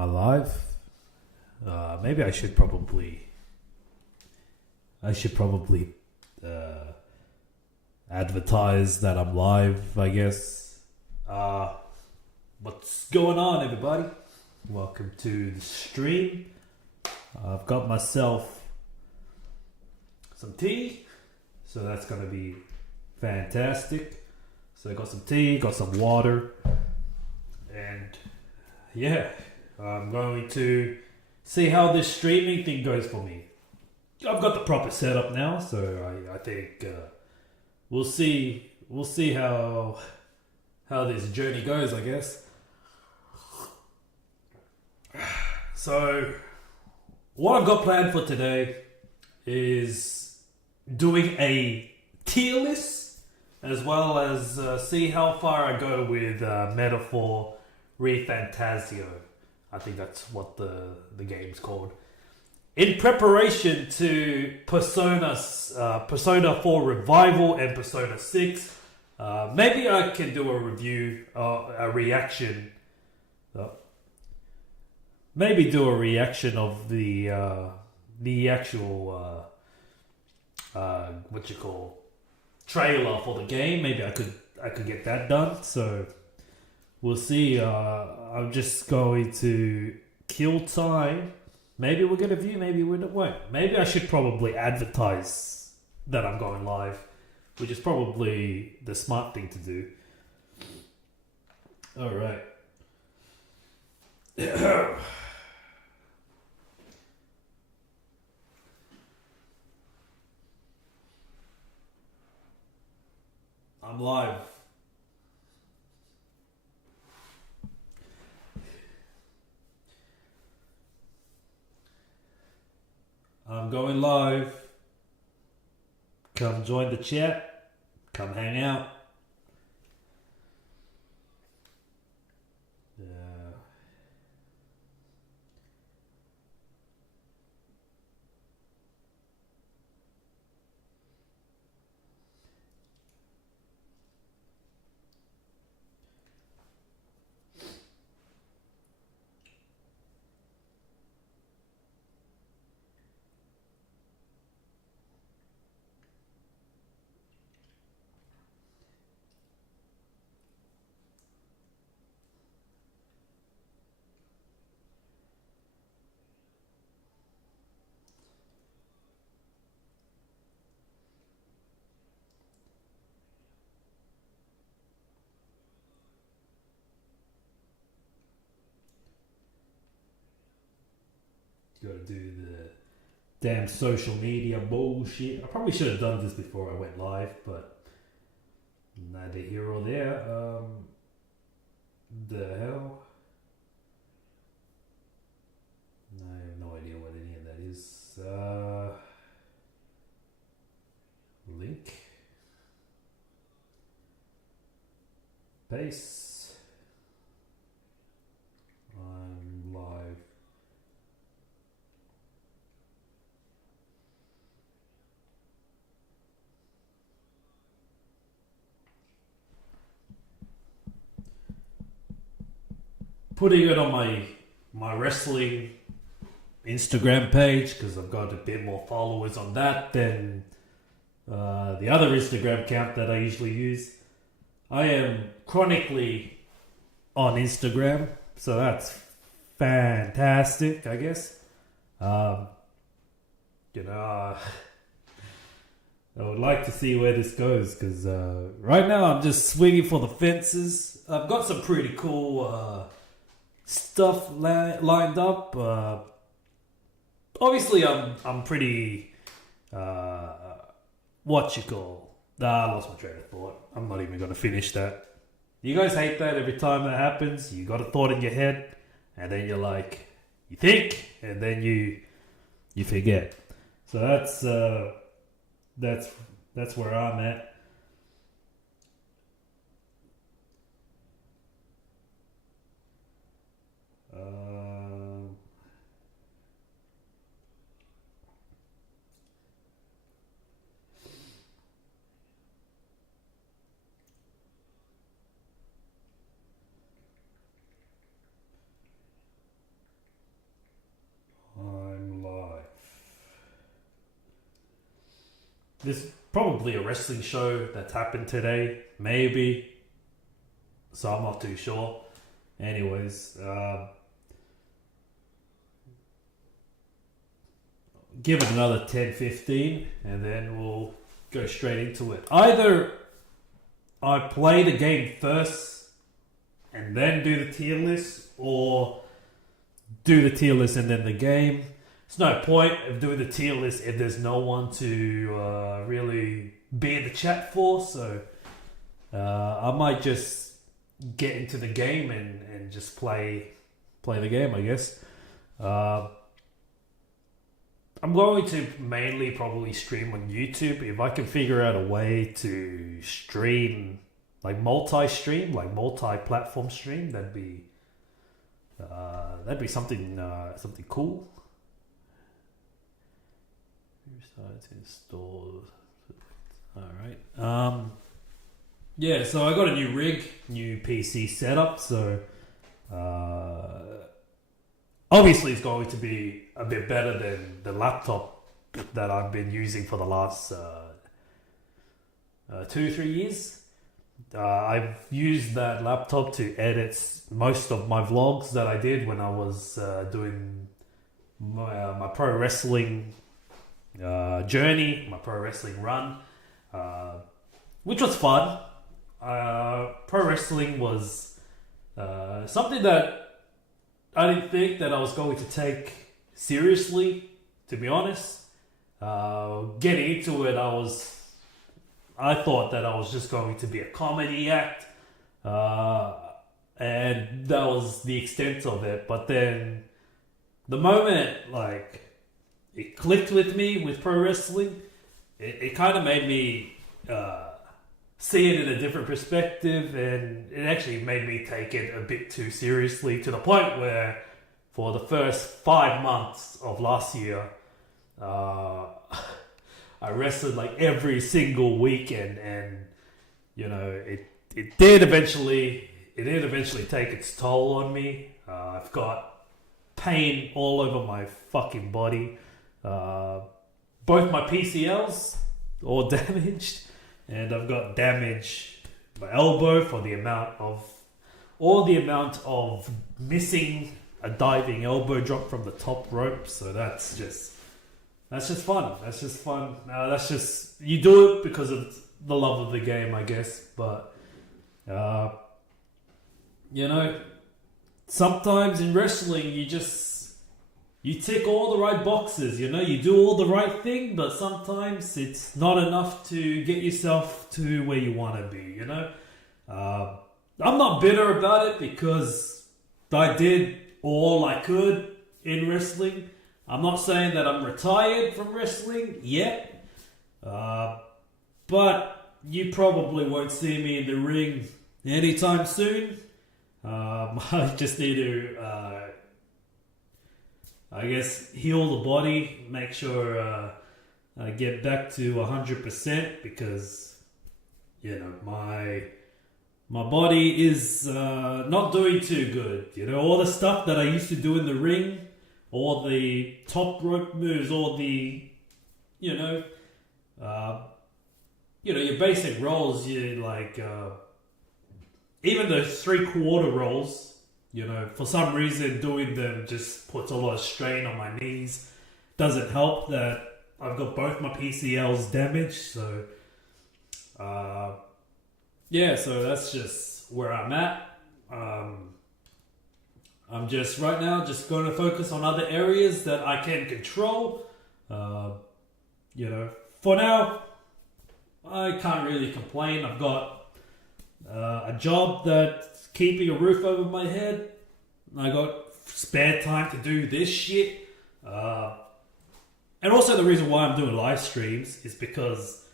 my live? Maybe I should probably advertise that I'm live, I guess. What's going on, everybody? Welcome to the stream. I've got myself some tea, so that's gonna be fantastic. So I got some tea, got some water, and yeah, I'm going to see how this streaming thing goes for me. I've got the proper setup now, so I think we'll see how this journey goes, I guess. So what I've got planned for today is doing a tier list, as well as see how far I go with Metaphor Refantazio. I think that's what the game's called. In preparation to Persona 4 Revival and Persona 6, maybe I can do a review, a reaction. Maybe do a reaction of the actual trailer for the game. Maybe I could get that done. So we'll see. I'm just going to kill time. Maybe we'll get a view, maybe we won't. Maybe I should probably advertise that I'm going live, which is probably the smart thing to do. Alright. I'm live. I'm going live. Come join the chat. Come hang out. Got to do the damn social media bullshit. I probably should have done this before I went live, but neither here or there. The hell? I have no idea what any of that is. Link. Paste. I'm live. Putting it on my wrestling Instagram page, because I've got a bit more followers on that than the other Instagram account that I usually use. I am chronically on Instagram, so that's fantastic, I guess. I would like to see where this goes, because right now I'm just swinging for the fences. I've got some pretty cool stuff lined up. Obviously, I'm pretty I lost my train of thought. I'm not even going to finish that. You guys hate that every time that happens. You got a thought in your head, and then you're like, you think, and then you forget. So that's where I'm at. there's probably a wrestling show that's happened today, maybe. So I'm not too sure. Anyways, give it another 10-15 and then we'll go straight into it. Either I play the game first and then do the tier list, or do the tier list and then the game. There's no point of doing the tier list if there's no one to really be in the chat for. So I might just get into the game and just play the game, I guess. I'm going to mainly probably stream on YouTube. If I can figure out a way to stream, like multi-stream, like multi-platform stream, that'd be something cool. Started to install. All right. Yeah. So I got a new rig, new PC setup. So obviously it's going to be a bit better than the laptop that I've been using for the last 2-3 years. I've used that laptop to edit most of my vlogs that I did when I was doing my pro wrestling journey, my pro wrestling run, which was fun. Pro wrestling was something that I didn't think that I was going to take seriously, to be honest. Getting into it, I thought that I was just going to be a comedy act, and that was the extent of it. But then the moment it clicked with me with pro wrestling, it kind of made me see it in a different perspective, and it actually made me take it a bit too seriously, to the point where for the first 5 months of last year, I wrestled like every single weekend, and it did eventually take its toll on me. I've got pain all over my fucking body. Both my PCLs all damaged, and I've got damage my elbow for the amount of missing a diving elbow drop from the top rope. So that's just fun. That's just fun. You do it because of the love of the game, I guess. But sometimes in wrestling you tick all the right boxes, you do all the right thing, but sometimes it's not enough to get yourself to where you want to be, I'm not bitter about it because I did all I could in wrestling. I'm not saying that I'm retired from wrestling yet, but you probably won't see me in the ring anytime soon. I just need to heal the body, make sure I get back to 100%, because my body is not doing too good. All the stuff that I used to do in the ring, all the top rope moves, all the your basic rolls, even the 3/4 rolls. For some reason, doing them just puts a lot of strain on my knees. Doesn't help that I've got both my PCLs damaged. So, so that's just where I'm at. I'm just right now just going to focus on other areas that I can control. For now, I can't really complain. I've got a job that's keeping a roof over my head. I got spare time to do this shit. And also the reason why I'm doing live streams is because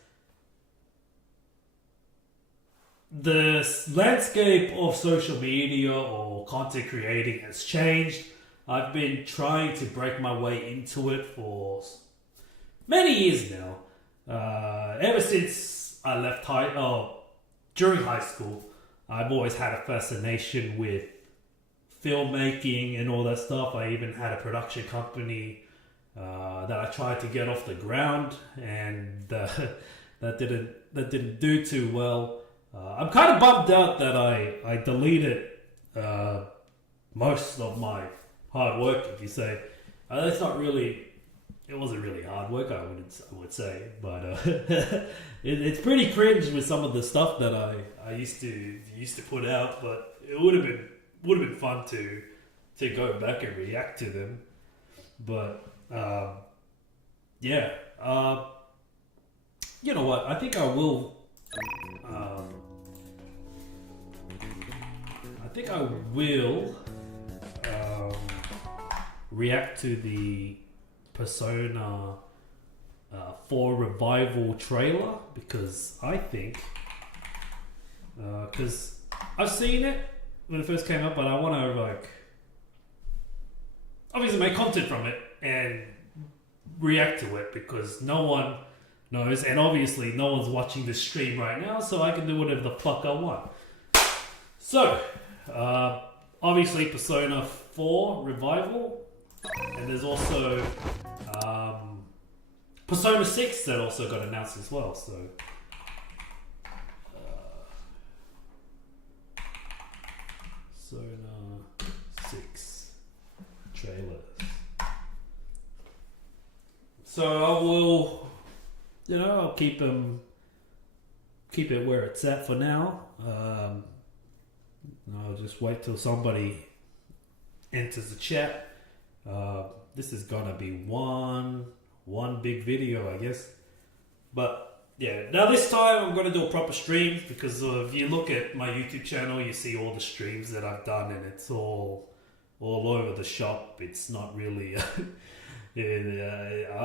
the landscape of social media or content creating has changed. I've been trying to break my way into it for many years now. Ever since I left during high school, I've always had a fascination with filmmaking and all that stuff. I even had a production company that I tried to get off the ground, and that didn't do too well. I'm kind of bummed out that I deleted most of my hard work, if you say. That's not really. It wasn't really hard work, I would say, but it's pretty cringe with some of the stuff that I used to put out. But it would have been fun to go back and react to them. But yeah, you know what? I think I will. React to the Persona 4 Revival trailer, because I think because I've seen it when it first came up, but I want to obviously make content from it and react to it, because no one knows, and obviously no one's watching this stream right now, so I can do whatever the fuck I want. So obviously Persona 4 Revival, and there's also Persona 6 that also got announced as well. So Persona 6 trailers. So I will, I'll keep it where it's at for now. I'll just wait till somebody enters the chat. This is gonna be one big video, I guess. But yeah, now this time I'm gonna do a proper stream, because if you look at my YouTube channel, you see all the streams that I've done, and it's all over the shop. It's not really. I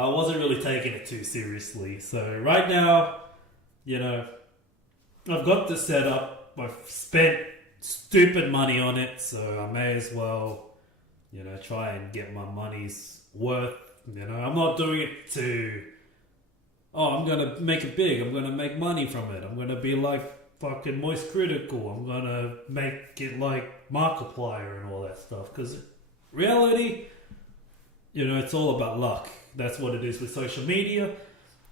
wasn't really taking it too seriously. So right now, I've got this set up. I've spent stupid money on it, so I may as well, try and get my money's worth. I'm not doing it to, I'm gonna make it big, I'm gonna make money from it, I'm gonna be like fucking Moist Critical, I'm gonna make it like Markiplier and all that stuff, because reality, it's all about luck. That's what it is with social media.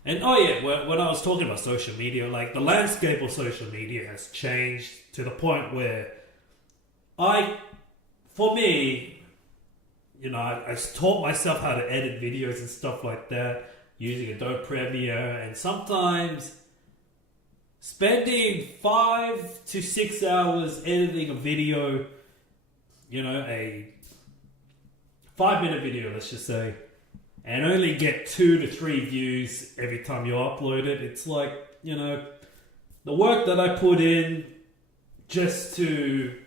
And when I was talking about social media, like the landscape of social media has changed to the point where for me, I taught myself how to edit videos and stuff like that using Adobe Premiere, and sometimes spending 5 to 6 hours editing a video, a 5-minute video, let's just say, and only get 2 to 3 views every time you upload it. It's like, the work that I put in just to,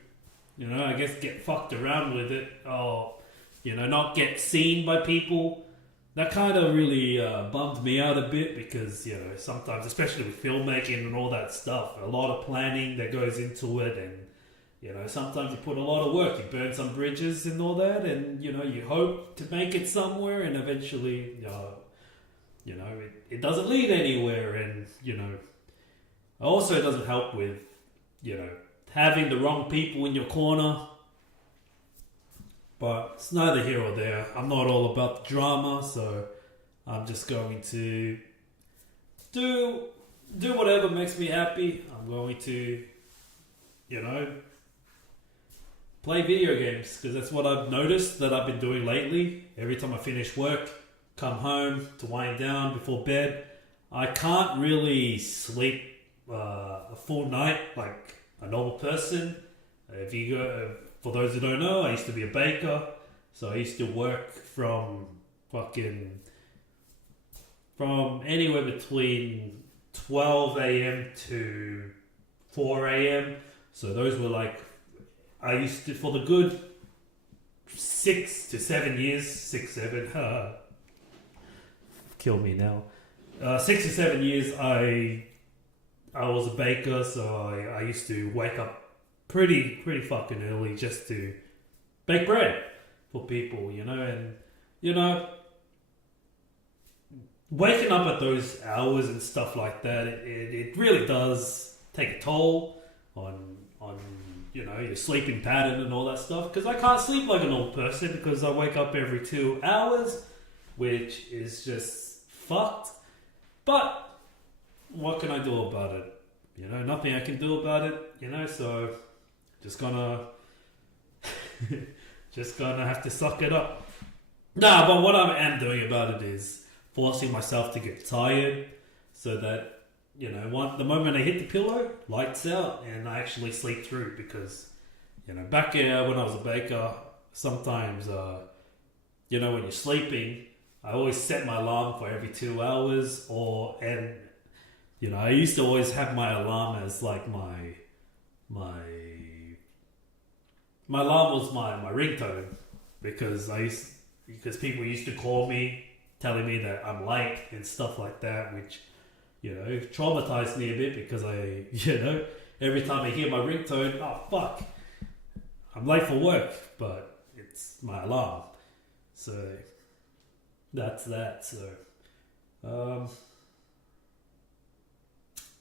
I guess get fucked around with it, or, not get seen by people. That kind of really bummed me out a bit, because, sometimes, especially with filmmaking and all that stuff, a lot of planning that goes into it, and, sometimes you put a lot of work, you burn some bridges and all that, and, you hope to make it somewhere, and eventually, it doesn't lead anywhere, and, also it doesn't help with, having the wrong people in your corner. But it's neither here or there. I'm not all about the drama, so I'm just going to do whatever makes me happy. I'm going to, play video games, because that's what I've noticed that I've been doing lately. Every time I finish work, come home to wind down before bed, I can't really sleep a full night like a normal person. For those who don't know, I used to be a baker, so I used to work from anywhere between 12 a.m. to 4 a.m. So those were I used to, for the good 6 to 7 years, 7, kill me now. 6 to 7 years, I was a baker, so I used to wake up pretty fucking early just to bake bread for people, and waking up at those hours and stuff like that, it really does take a toll on your sleeping pattern and all that stuff, because I can't sleep like a normal person, because I wake up every 2 hours, which is just fucked. But what can I do about it? You know, nothing I can do about it. You know, so just gonna have to suck it up. Nah, but what I am doing about it is forcing myself to get tired, so that, you know, the moment I hit the pillow, lights out, and I actually sleep through. Because, you know, back when I was a baker, sometimes, you know, when you're sleeping, I always set my alarm for every 2 hours, and you know, I used to always have my alarm as like my alarm was my ringtone, because people used to call me telling me that I'm late and stuff like that, which, you know, traumatized me a bit, because I, you know, every time I hear my ringtone, oh fuck, I'm late for work, but it's my alarm. So that's that. So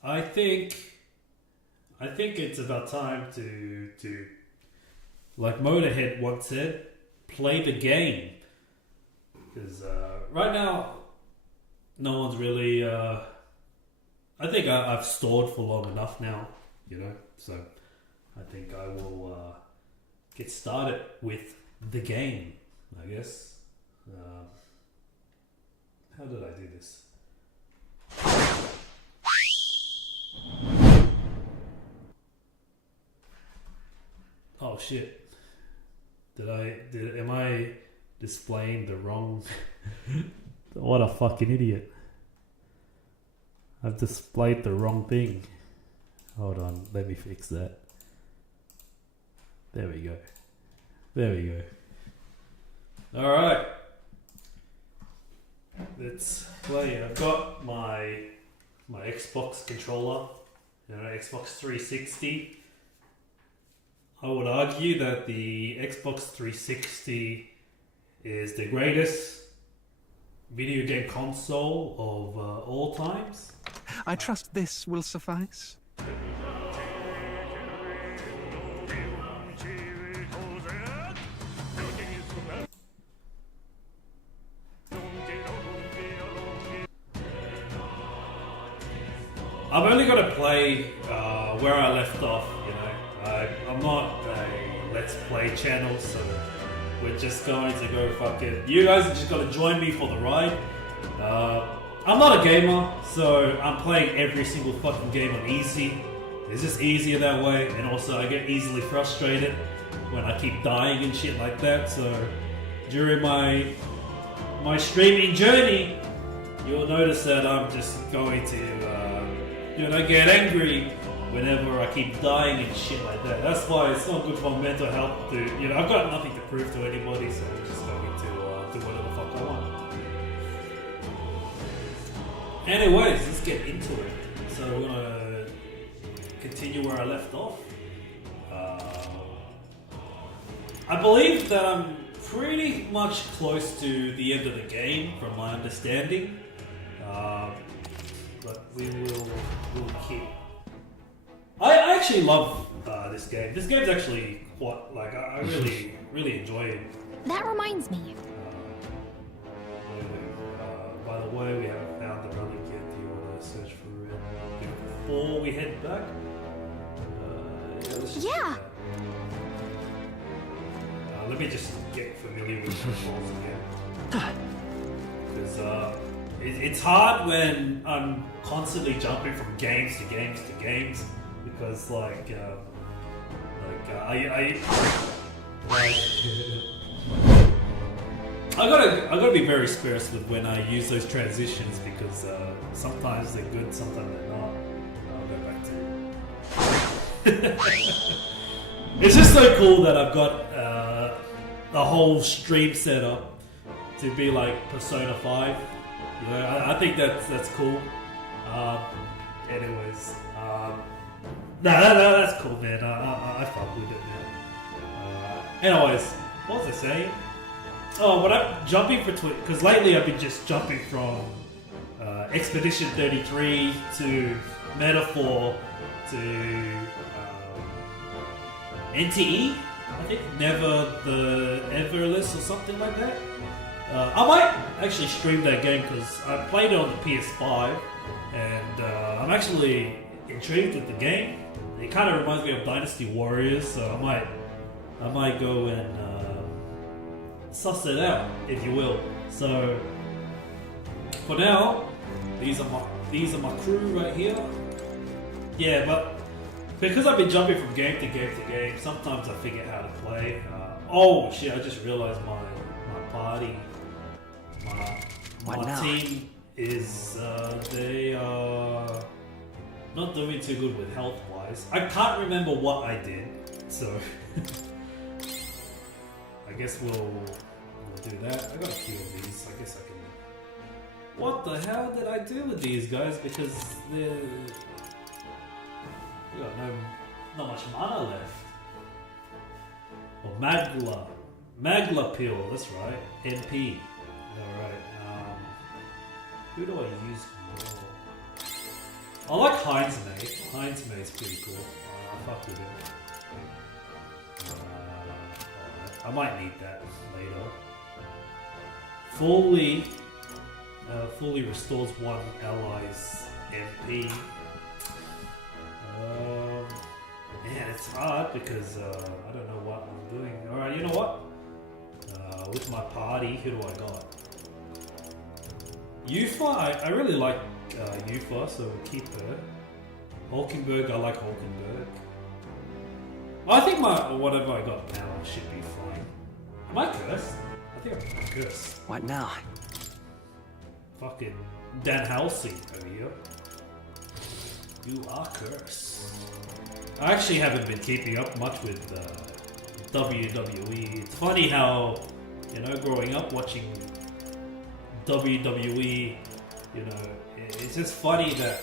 I think it's about time to like Motorhead once said, play the game. Because right now, no one's really. I think I've stalled for long enough now, you know. So I think I will get started with the game, I guess. How did I do this? Oh shit! Am I displaying the wrong? What a fucking idiot! I've displayed the wrong thing. Hold on, let me fix that. There we go. There we go. All right, let's play. I've got my Xbox controller, you know, Xbox 360. I would argue that the Xbox 360 is the greatest video game console of all times. I trust this will suffice. I'm only going to play where I left off, you know. I'm not a Let's Play channel, so we're just going to go fuck it. You guys are just going to join me for the ride. I'm not a gamer, so I'm playing every single fucking game on easy. It's just easier that way, and also I get easily frustrated when I keep dying and shit like that. So during my streaming journey, you'll notice that I'm just going to, you know, get angry whenever I keep dying and shit like that. That's why it's not good for mental health to, you know, I've got nothing to prove to anybody, so I'm just going to do whatever the fuck I want. Anyways, let's get into it. So we're gonna continue where I left off. I believe that I'm pretty much close to the end of the game, from my understanding. But we'll keep. I actually love this game. This game's actually quite, like, I really enjoy it. That reminds me. By the way, we haven't found the running kit. Do you want to search for it before we head back? Let's just do that. Let me just get familiar with the controls again. Because it's hard when I'm constantly jumping from games to games to games. Because I gotta be very sparse with when I use those transitions, because sometimes they're good, sometimes they're not. I'll go back to it's just so cool that I've got the whole stream set up to be like Persona 5. You know, I think that's cool. Anyways, no, that's cool, man. I fuck with it, man. Anyways, what was I saying? Oh, when I'm jumping for because lately I've been just jumping from Expedition 33 to Metaphor to NTE, I think, Never the Everless or something like that. I might actually stream that game because I played it on the PS5, and I'm actually intrigued with the game. It kind of reminds me of Dynasty Warriors, so I might go and suss it out, if you will. So for now, these are my crew right here. Yeah, but because I've been jumping from game to game to game, sometimes I forget how to play. Oh shit! I just realized my party, my team is they are not doing too good with health wise. I can't remember what I did, so I guess we'll do that. I gotta kill these. I guess I can. What the hell did I do with these guys? Because we got not much mana left. Oh, Magla pill. That's right. MP. All right. Who do I use more? I like Heinz May. Heinz May is pretty cool. I fuck with it. I might need that later. Fully restores one ally's MP. Man, it's hard because I don't know what I'm doing. Alright, you know what? With my party, who do I got? Yufa, I really like Yufa, so we'll keep her. Hulkenberg, I like Hulkenberg. I think whatever I got now should be fine. Am I cursed? I think I'm cursed. What now? Fucking Dan Halsey over here. You are cursed. I actually haven't been keeping up much with WWE. It's funny how, growing up watching WWE, it's just funny that,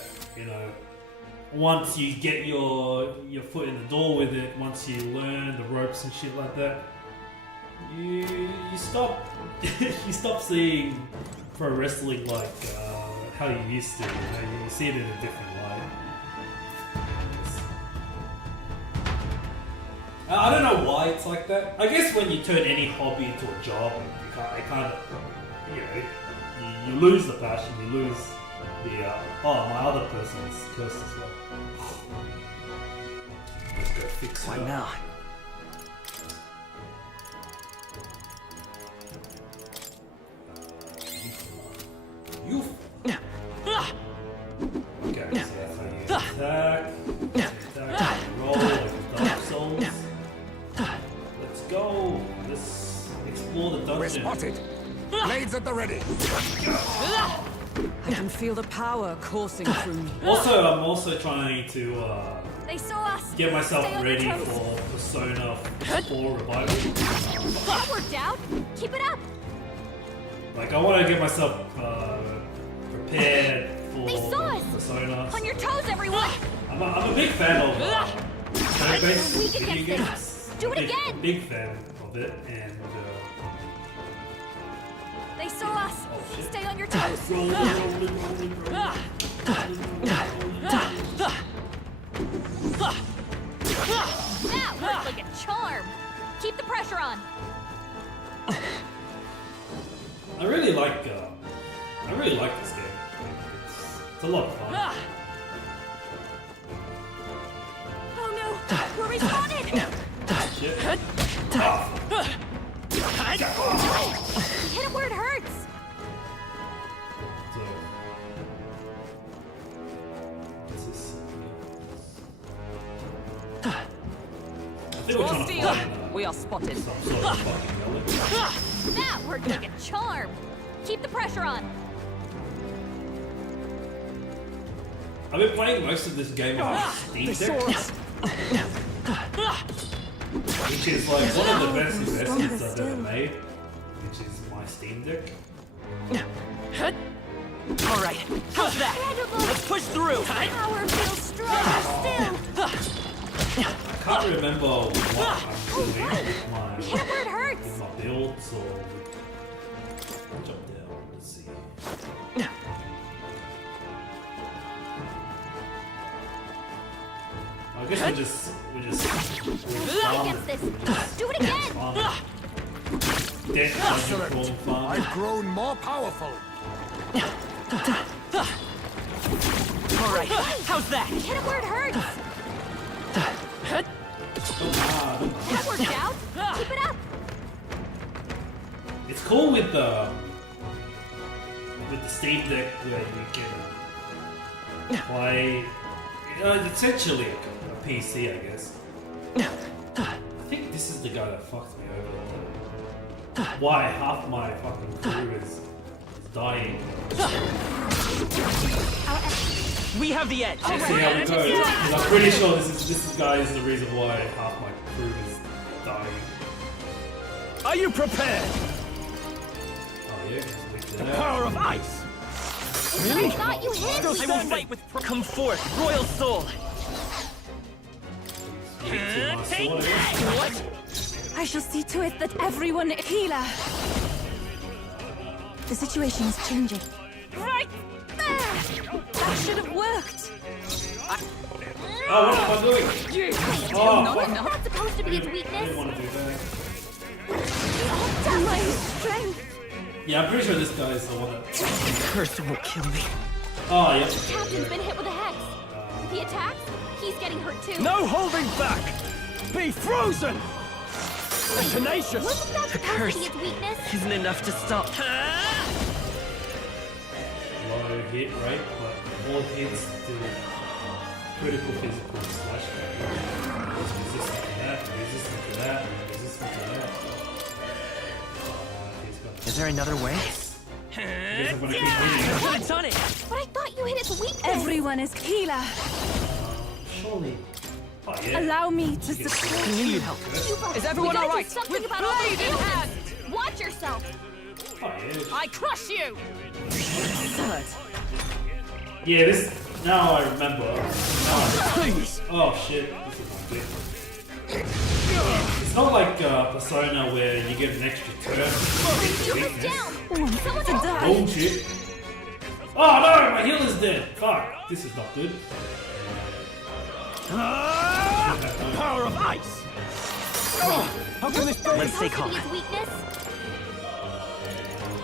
once you get your foot in the door with it, once you learn the ropes and shit like that, you stop you stop seeing pro wrestling like how you used to. You see it in a different light. I don't know why it's like that. I guess when you turn any hobby into a job, you lose the passion, you lose the my other person is cursed as well. Let's go fix it. What now? You. Okay, so that's how you attack. Attack, roll like a Dark Souls. Let's go. Let's explore the dungeon. We're spotted. Blades at the ready. I can feel the power coursing through me. I'm also trying to They saw us. get myself Stay on your ready toes. for Persona 4 Revival. That worked out. Keep it up. Like, I want to get myself prepared for They saw us. Persona. On your toes, everyone. I'm a big fan of turn-based Weak video against games. this. Do it again. Big fan of it, and They saw us. oh shit. Stay on your toes. Roll. That worked like a charm. Keep the pressure on. I really like this game. It's a lot of fun. Oh no, we're respawning. Shit. Hit him where it hurts. So, what's this? I think we're trying to find We are spotted. some sort of fucking relic. That worked like a charm. Keep the pressure on. I've been playing most of this game on Steam Deck, which is like one of the best investments I've ever made, which is my Steam Deck. All right, how's that? Incredible. Let's push through. Power feels stronger still. I can't remember what I'm doing with Hit him where it hurts. my builds or I'll jump down. Let's see. I guess we're just Weak against this. Do it again. get dungeon Excellent. crawling farm. I've grown more powerful. All right, how's that? Hit him where it hurts. That worked out. Keep it up. It's cool with the Steam Deck where you can play. It's essentially a PC, I guess. I think this is the guy that fucked me over. Why half my fucking crew is dying. We have the edge. Let's see how it goes. 'Cause I'm pretty sure this guy is the reason why half my crew is dying. Are you prepared? Oh yeah, The power of ice! I thought you hit I will me. fight with. Come forth, royal soul. Take What? I shall see to it that everyone healer. The situation is changing. Right there. That should have worked. Oh, what am I doing? Oh, Not fuck. enough. That's supposed to be its I didn't weakness. want to do that. My strength. Yeah, I'm pretty sure this guy is the one that. Curse will kill me. Oh, yep. Captain's been hit with a hex. If he attacks, he's getting hurt too. No holding back! Be frozen! Tenacious! Wasn't that supposed to be its weakness? Isn't enough to stop. Low hit rate, but all hits do critical physical slash damage. It's resistant to that, resistant to that, resistant to that. He's got. Is there another way? I guess I'm gonna keep hitting. Could have done it. But I thought you hit its weakness. Everyone is healer. Surely. Oh yeah. Allow me to support. I knew you'd help. Is everyone all right? Something With about all blade those in ailments. hand. Watch yourself. Oh yeah. I crush you. Thud. Yeah, this. Now I remember. Please! Oh shit. This is not good. It's not like Persona where you get an extra turn. You was down. Someone To else. die. Bullshit. Oh no, my healer's dead. Fuck. This is not good. Power of ice! Oh, how can this be? Let's stay calm. Supposed to be its weakness.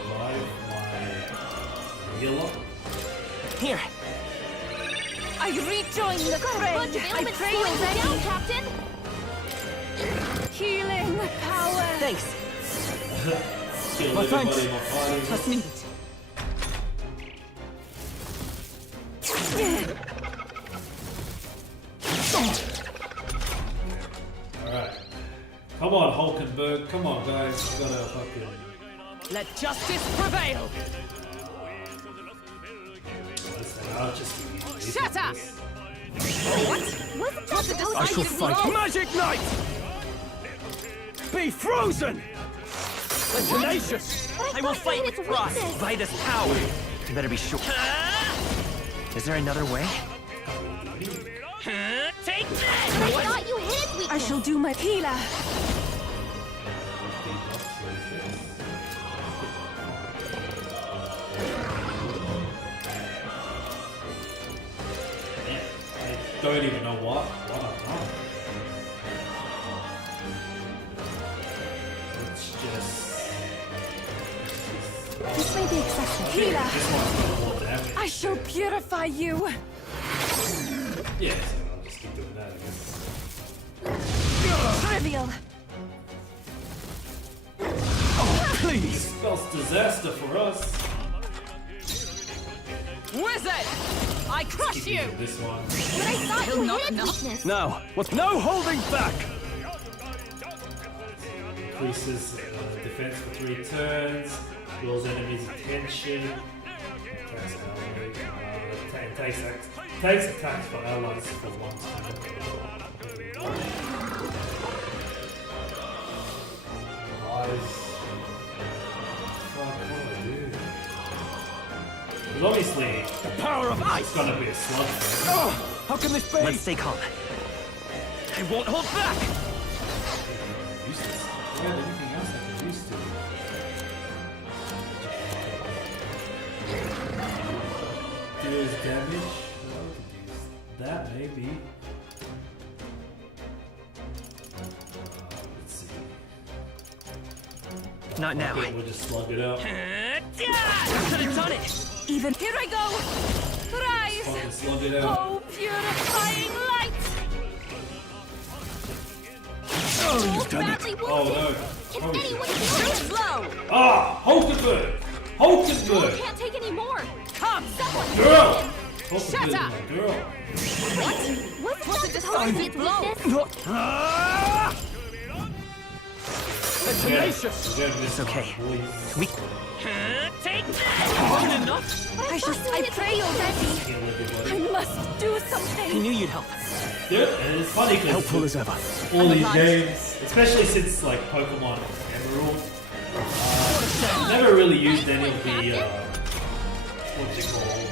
Revive my healer. Here. I rejoin the Bunch fray. of I ailments pray slowing you already. down, Captain. Healing power. Thanks. Kill My everybody thanks. in my party. Plus needed. Alright. Come on, Hulkenberg. Come on, guys. We gotta fucking. Let justice prevail. Listen, I'll just be. Shut up! Wasn't that supposed I to shall be its fight weakness? Magic Knight! Be frozen! Tenacious! But I will thought you fight hit with its frost. weakness. By this power. You better be sure. Is there another way? Take I that! thought you hit its weakness. I shall do my healer. I don't even know what I've done. It's just. This may be excessive. Healer. This one's got more damage. I shall purify you. Yeah, so I'll just keep doing that, I guess. Trivial. Please! Spells disaster for us. Wizard! I crush Keep you! using this one. But I thought you hit its weakness. Now, with no holding back! Increases defense for 3 turns. Draws enemies' attention. Takes attacks for allies for 1 turn. Eyes. Fuck, what do I do? Because obviously, The power of it's ice! gonna be a slugfest. Oh, how can this be? Let's stay calm. I won't hold back! Useless. Do I have anything else I can use to? Deals damage? Well, I could use that maybe. Let's see. Not now. Okay, we'll just slug it out. Could have done it. Even here I go. Rise. Fucking slug it out. Oh, purifying light. Oh, you've done it. Badly Oh wounded. no. Can Holy anyone shit. heal him? Slow. Ah! Hulkenberg! Hulkenberg! Can't take any more. Come. Someone Girl! heal him. Hulkenberg is up. my girl. Wasn't that supposed to be its weakness? It's tenacious. It's okay. We Take that. I pray already. I must do I something. knew you'd help. Yeah, and it's funny because Helpful as ever. all these games, especially since like Pokemon Emerald, never really used any of the what's it called,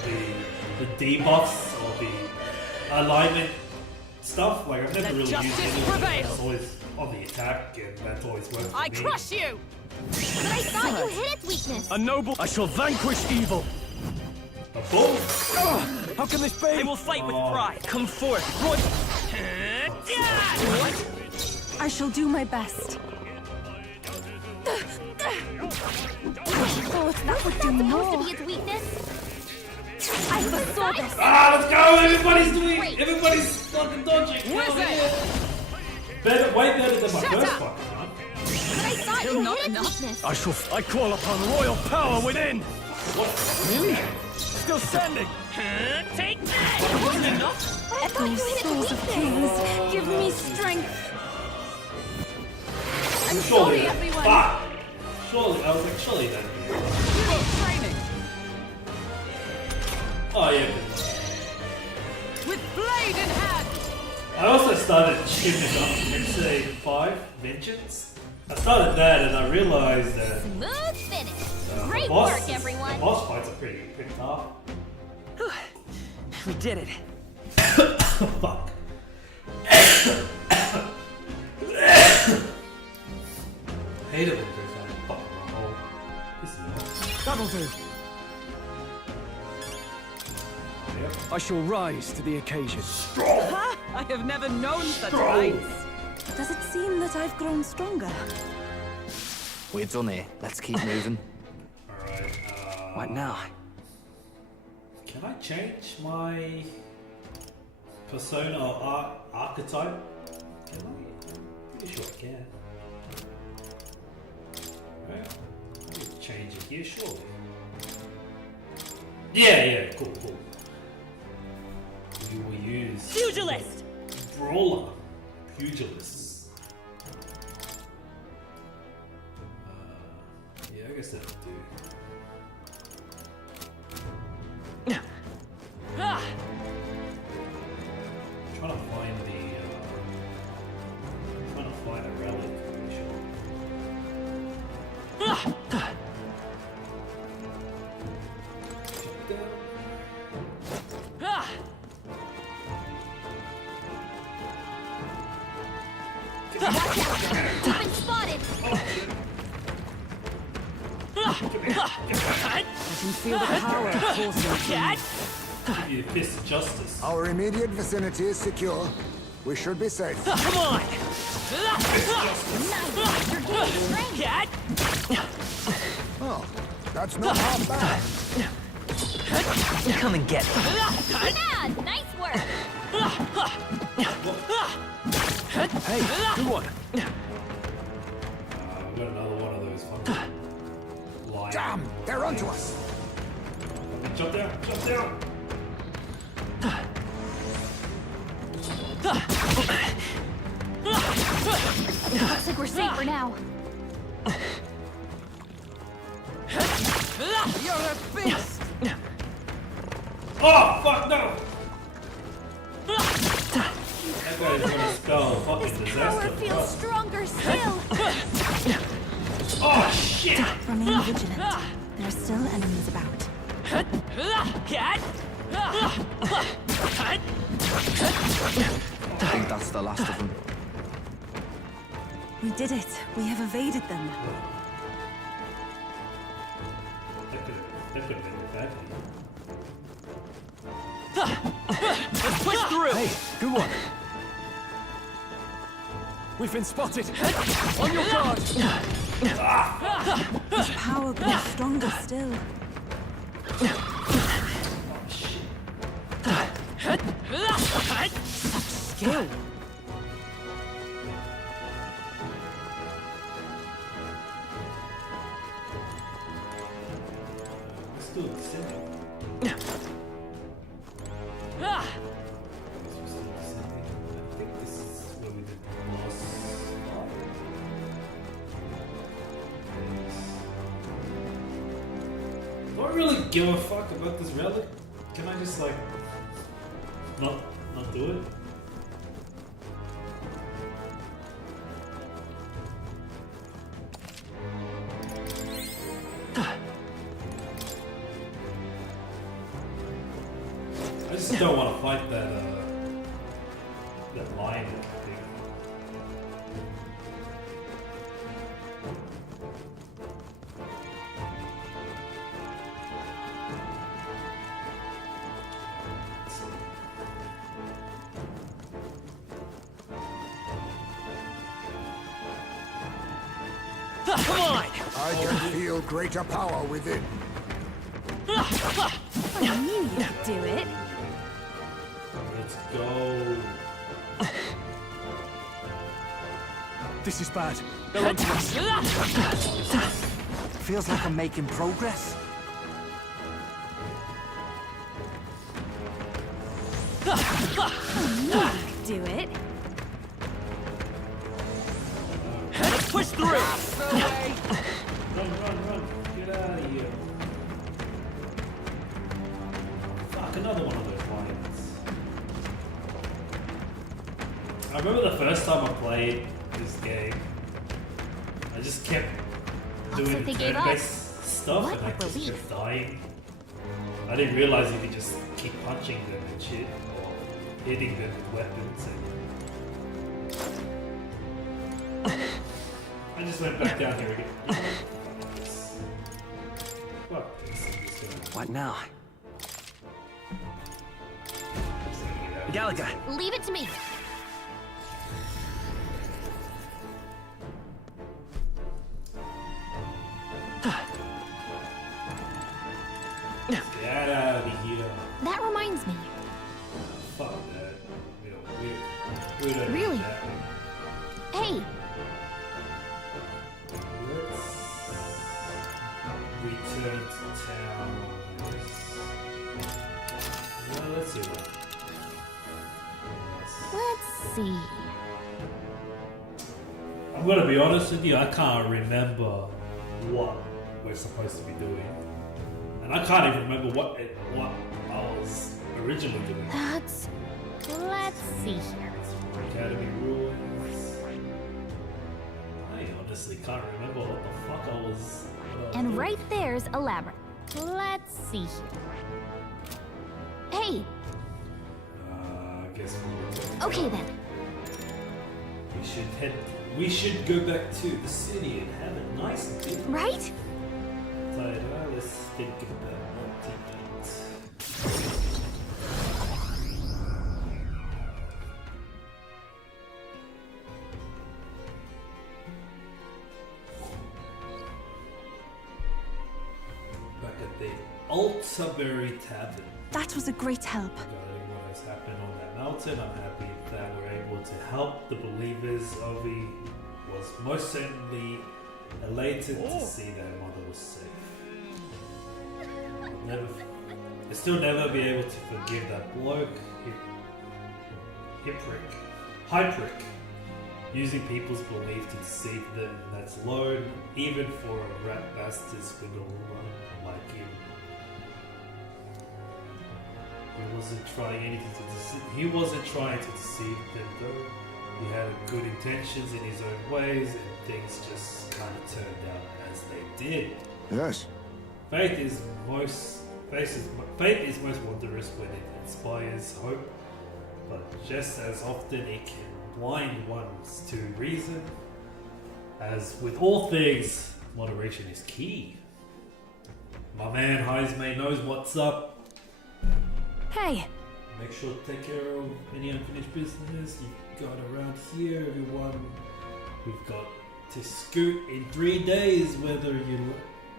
the debuffs or the alignment stuff. Like I've never really used any of it. It's always on the attack, and that's always worked for me. you. But I thought you hit its weakness. A noble. I shall vanquish evil. A bull? How can this be? I will fight with pride. Come forth. What? I shall do my best. Thought that would do Supposed to more. be its weakness. I foresaw this. Ah, let's go! Everybody's fucking dodging. Where's it? Better, way better than my first fucking run. But I thought you hit its weakness. I call upon royal power within. What? Really? Still standing. Take that. I thought you Those hit souls its of weakness. kings give me strength. I'm Surely sorry, that- everyone. Fuck! Surely, I was like, surely that. Training Oh yeah. with blade in hand. I also started shooting up Insane 5 Vengeance. I started that and I realized that Smooth finish. the Great boss, work, everyone. The boss fights are pretty tough. We did it. Fuck. Hate it when there's that fucking hole. This is not. That'll do. Yep. I shall rise to the occasion. I have never known such Strong. heights. Does it seem that I've grown stronger? We're done here. Let's keep moving. Alright, What now? can I change my persona or archetype? Can I? I'm pretty sure I can. Right. I can change it here, surely. Yeah, cool. We will use Pugilist. Brawler. Pugilist. Yeah, I guess that'll do. Trying to find the trying to find a relic, I'm sure. You've been spotted. I can feel the power coursing. Give you a fist of justice. Our immediate vicinity is secure. We should be safe. Come on. Nice. You're gaining strength. Oh, that's not half bad. Come and get it. Yeah, nice work. Hey, good one. We've got another one of those fucking lion. Damn, they're onto us. Jump down, jump down. Looks like we're safer now. You're a beast. Oh, fuck, no! That guy's gonna spell a fucking Power disaster. feels stronger still. Oh, shit! Remain vigilant. There are still enemies about. I think that's the last of them. We did it. We have evaded them. That could have been bad. Let's push through. Hey, good one. We've been spotted! On your guard! His power grows stronger still. Skill! Let's do it. Descending. I think this is where we did the boss fight. Do I really give a fuck about this relic? Can I just like not do it? I just don't want to fight that lion thing. Come on! I can feel greater power within. I knew you could do it. Let's go. This is bad. They're onto us. Feels like I'm making progress. I knew you could do it. Let's push through! Run, get out of here. Fuck, another one of those lions. I remember the first time I played this game, I just kept Looks doing like they gave up. turn-based stuff What and I a just relief. kept dying. I didn't realize you could just keep punching them and shit, or hitting them with weapons and... I just went back down here again. Fuck this. I'm just gonna... What now? get out of here. Galaga, Leave it to me. Get out of here. That reminds me. Fuck that. We don't need Really? that. Hey, Let's return to town. Well, let's see what. let's see. I'm gonna be honest with you, I can't remember what we're supposed to be doing. And I can't even remember what I was originally doing. Let's see here. Academy ruins. I honestly can't remember what the fuck I was. And doing. right there's a labyrinth. Let's see here. Hey, I guess we'll okay then. We should go back to the city and have it nice and good. Right? Let's think about what to eat. Back at the Altaberry Tavern. That was a great help. Regarding what has happened on that mountain, I'm happy that we're able to help the believers. Ovi was most certainly elated to see that her mother was safe. I'll still never be able to forgive that bloke, Hyprick, using people's belief to deceive them. That's low, even for a rat bastard swindler like him. He wasn't trying to deceive them though. He had good intentions in his own ways, and things just kind of turned out as they did. Yes. Faith is most wondrous when it inspires hope, but just as often it can blind ones to reason. As with all things, moderation is key. My man Heisman knows what's up. Hey, Make sure to take care of any unfinished business you've got around here, everyone. We've got to scoot in 3 days whether you're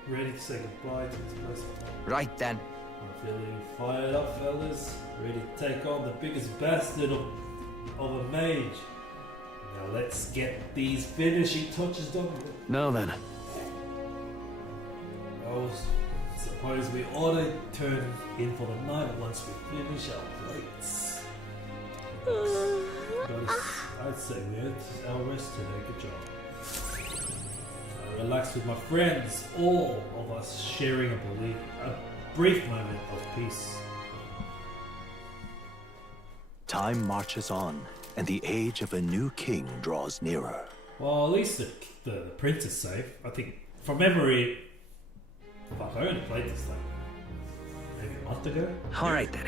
ready to say goodbye to this person. Right then. I'm feeling fired up, fellas. Ready to take on the biggest bastard of a mage. Now let's get these finishing touches done. Now then. I suppose we ought to turn in for the night once we finish our plates. I'd say we had our rest today. Good job. I relaxed with my friends, all of us sharing a brief moment of peace. Time marches on, and the age of a new king draws nearer. Well, at least the prince is safe. I think, from memory, fuck, I only played this like maybe a month ago. Alright then.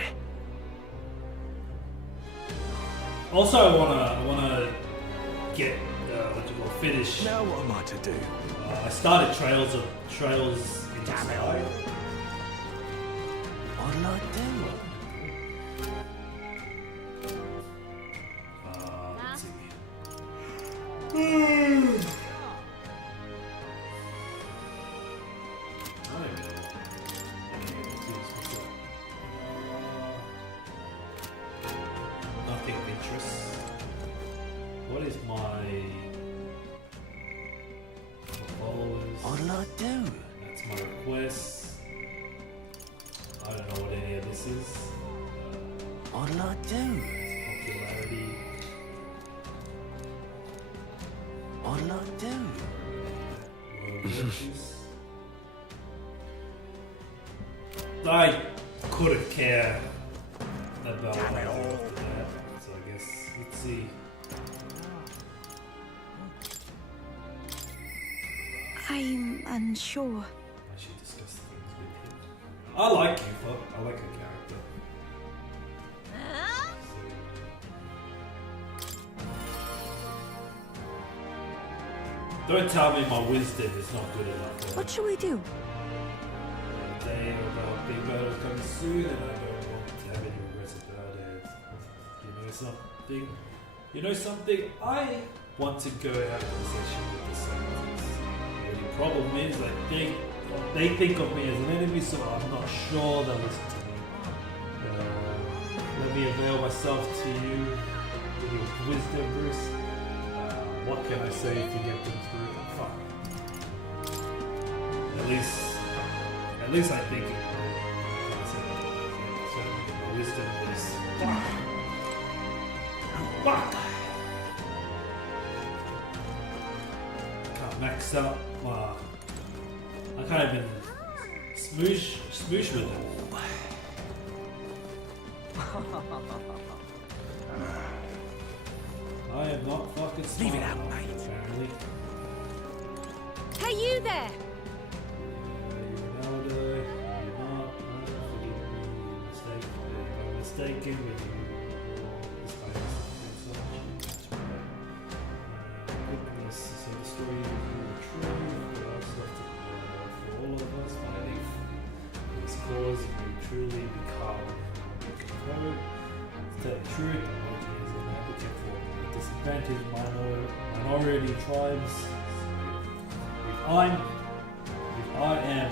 Also, I wanna get finish. Now what am I to do? I started Trails in the Sky. What'll I do? Let's see. I don't know. Nothing of interest. What is my followers? What'll I do? That's my requests. I don't know what any of this is. What'll I do? Popularity. What'll I do? World riches. I couldn't care about what I did after that. So I guess let's see. I'm unsure. I should discuss things with him. I like you, fuck. I like your character. Don't tell me my wisdom is not good enough. What shall we do? The day of our big battle is coming soon, and I don't want to have any regrets about it. You know something? I want to go have a conversation with the scientists. The only problem is they think of me as an enemy, so I'm not sure they'll listen to me. Let me avail myself to you, with your wisdom, Bruce. What can I say to get them through? Fuck. At least I think my wisdom is fuck. Can't max out my. I can't even smoosh with it. I am not fucking smart. Leave it out, mate. Apparently. Hey, you there! You're an elder. You're not. Forgive me. I'm mistaken with you. This guy is so much. Goodness. So the story is true for us, for all of us. But I think for this cause, if we truly become code, to tell the truth, is an advocate for disadvantaged minority tribes. If I am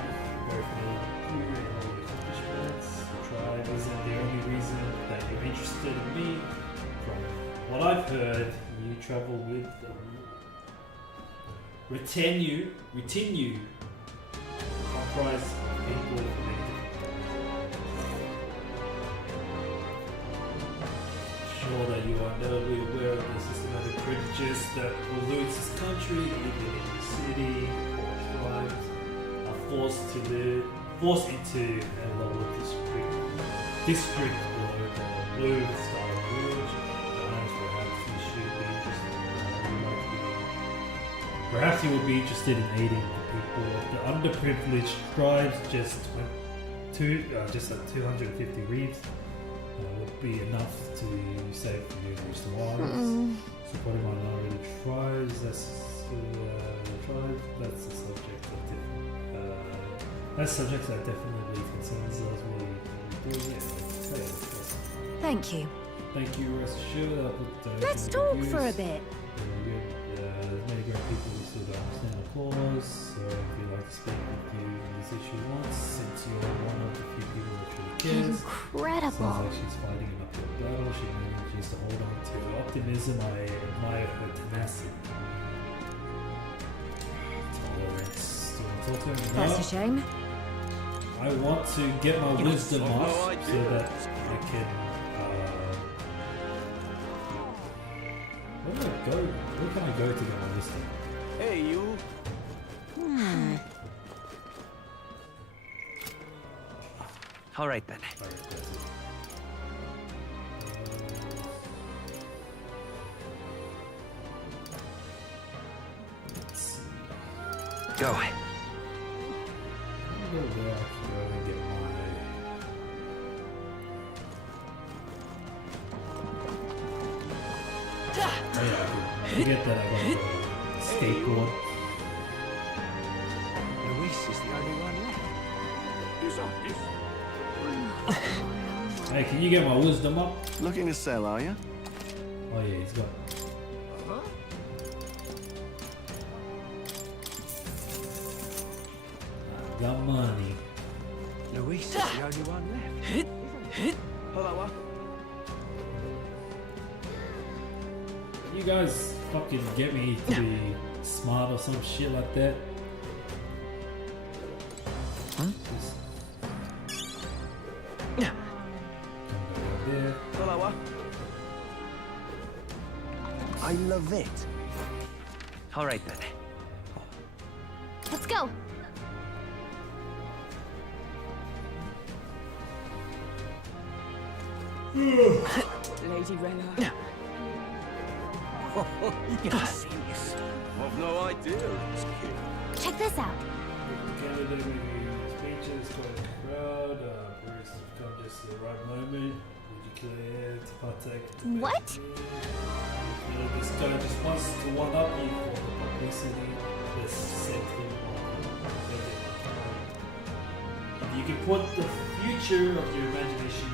very familiar with you and all your accomplishments, the tribe isn't the only reason that you're interested in me. From what I've heard, you travel with retinue comprised of people from many sure that you are undoubtedly aware of the systematic prejudice that pollutes this country, even in the city or tribes are forced into a lower district below the blue sky village. Perhaps you would be interested in aiding the people of the underprivileged tribes. Just at 250 reeds. Would be enough to save the numerous lives. Supporting minority tribes, that's the subject of different. That's subject that definitely concerns us. What you do, yeah. Thank you. Thank you, rest assured. Let's talk for a bit. Very good. As many so if you'd like to speak with you in this issue once, since you're one of the few people that really cares. Incredible. Sounds like she's fighting an uphill battle. She manages to hold on to optimism. I admire her tenacity. Tolerance. Do you want to talk to him? That's No. a shame. I want to get my wisdom up so that I can. Where do I go? Where can I go to get my wisdom? Hey, you. All right then. Alright, that's it. Let's see. Go. I'll go there. I can go and get my. Oh yeah, I forget that I got the skateboard. Luis is the only one left. Hey, can you get my wisdom up? Looking to sell, are you? Oh yeah, he's got. I got money. Luis is the only one left. Hello, You guys fucking get me to be smart or some shit like that. Just come back out there. hello. I love it. All right then. Let's go. Lady Rella. Yes. I've no idea. Check this out. Canada making speeches, quite a crowd. Bruce have come just at the right moment. Would you care to partake? in the What? vaccine? This guy just wants to one up you for the publicity. Just sent him on. If you can put the future of your imagination.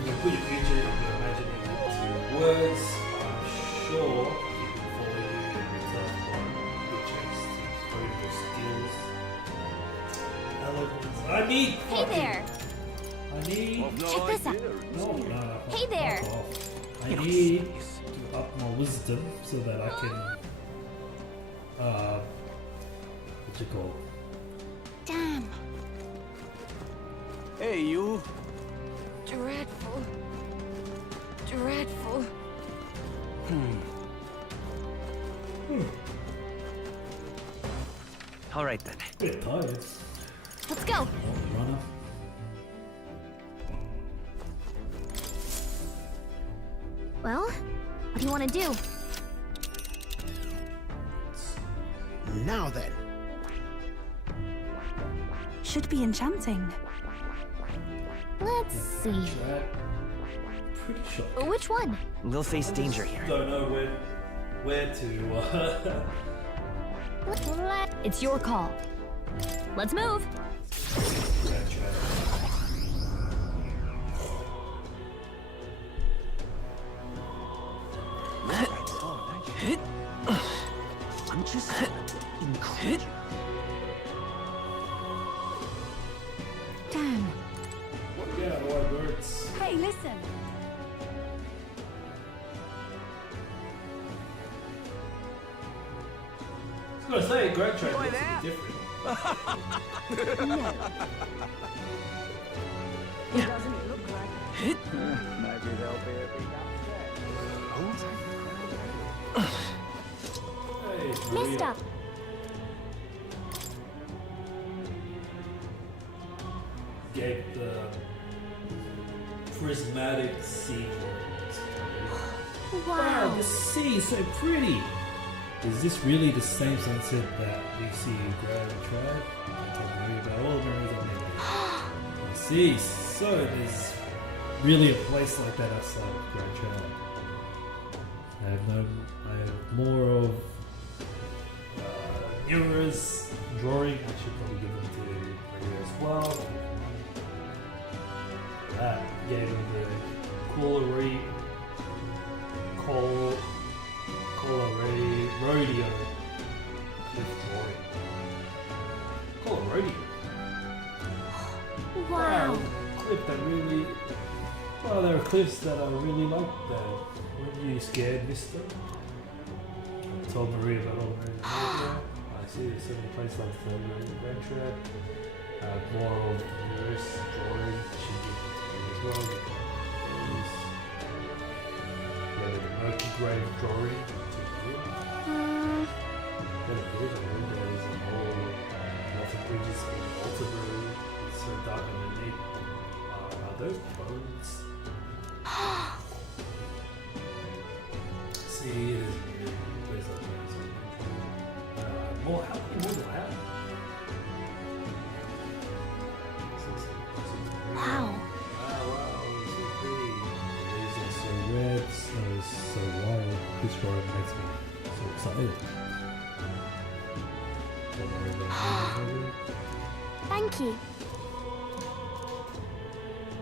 You can put your future of your imagining into words. I'm sure he can follow you in return for the chance to hone your skills. Eloquence. I need. Hey there. I need. I've no Check this out. idea. No. Hey there. Fuck off. I need to up my wisdom so that I can. What's it called? Damn. Hey, you. Dreadful. Dreadful. All right then. Bit tired. Let's go. Runner. Well, what do you want to do? Now then. Should be enchanting. Let's see. That. Pretty sure. Which one? We'll face danger here. Don't know where to. It's your call. Let's move. I'm just incredible. Damn. Yeah, what words? Hey, listen. I was gonna say, Grand Track looks different. Doesn't it look like? Maybe they'll be a bit upset. Hey, it's Missed Maria. up. Gave the prismatic sea. Wow, Wow. the sea is so pretty. Is this really the same sunset that we see in Grand Track? I told Maria about all the memories I made. The sea, so there's really a place like that outside of Grand Track. I have more of Nura's drawing. I should probably give them to Maria as well. That gave him the cooler Oh, there are cliffs that I really like there. When you scared, mister? I told Maria about all the I see there's so many places like the adventure. More of the newest drawing should be as well. Yeah, the Murky Grave drawing. Then it is, there's a whole lots of bridges in Baltimore. It's so dark underneath. Are those bones? See, there's more. How many more do I have? Wow. Wow, so pretty. The leaves are so red, snow is so wild. This drawing makes me so excited. Thank you.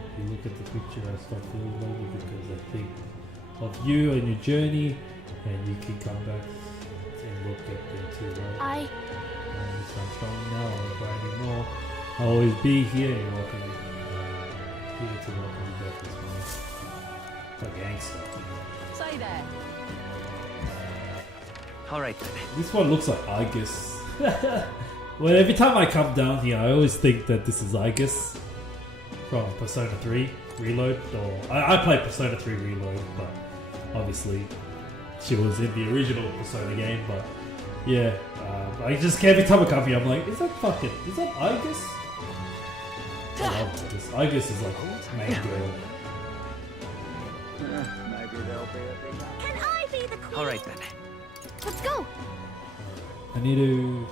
If you look at the picture, I start feeling lonely because I think of you and your journey, and you can come back and look at them too, right? I'm strong now, I'll buy anymore. I'll always be here and welcome you. Here to welcome you back as well. Like gangster. Say there. Alright then. This one looks like Argus. Well, every time I come down here, I always think that this is Argus from Persona 3 Reload. Or I played Persona 3 Reload, but obviously she was in the original Persona game. But yeah, I just every time I come here, I'm like, is that Argus? I love Argus. Argus is like main girl. Maybe there'll be a big Can I be the queen? Alright then. Let's go. I need to.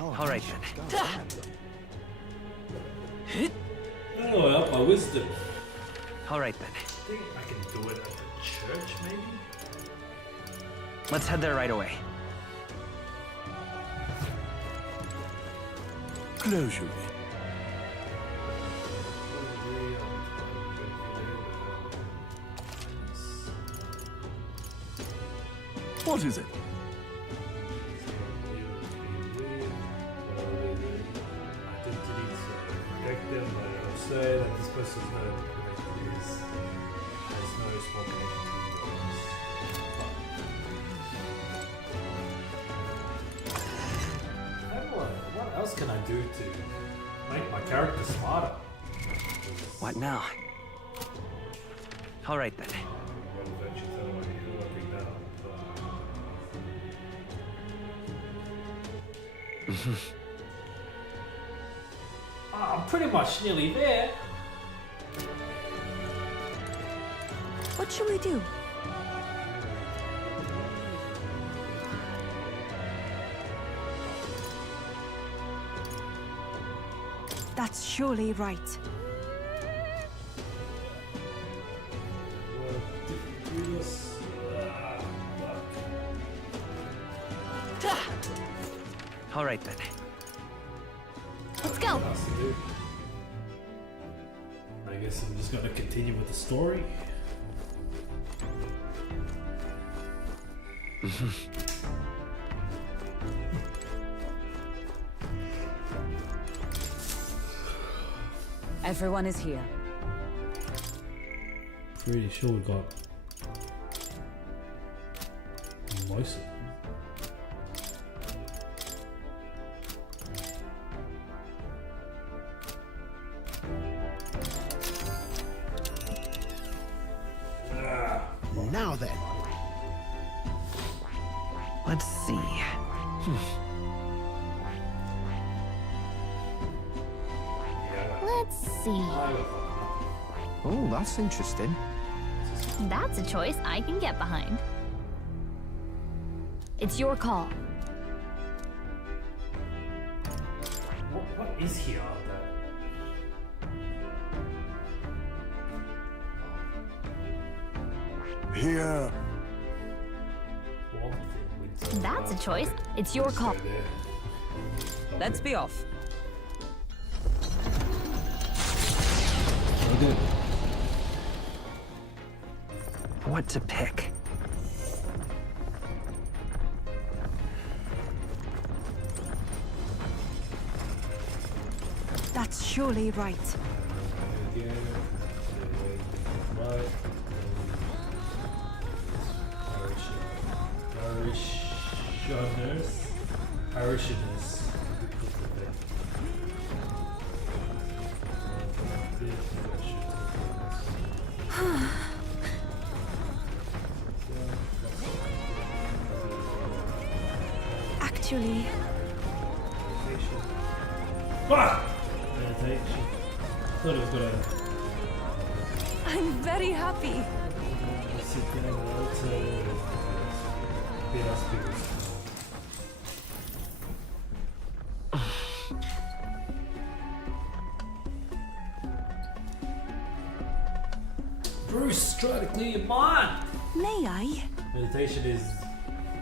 Alright then. Oh, I up my wisdom. Alright then. I think I can do it at the church, maybe? Let's head there right away. Closure. What is it? I think you need to protect them, but I'll say that this person's no connection is there's no small connection to you. What else can I do to make my character smarter? What now? Alright then. I'm pretty much nearly there. What shall we do? That's surely right. Alright then. Let's go. I guess I'm just gonna continue with the story. Everyone is here. Pretty sure we got most of them. Now then. Let's see. Let's see. Oh, that's interesting. That's a choice I can get behind. It's your call. What is here? Here. That's a choice. It's your call. Let's be off. Okay. What to pick? That's surely right. Again. Right. Parishioners. Actually, Fuck! Meditation. Thought it was gonna I'm very happy. sit down and alter be our spirits. Bruce, try to clear your mind. May I? Meditation is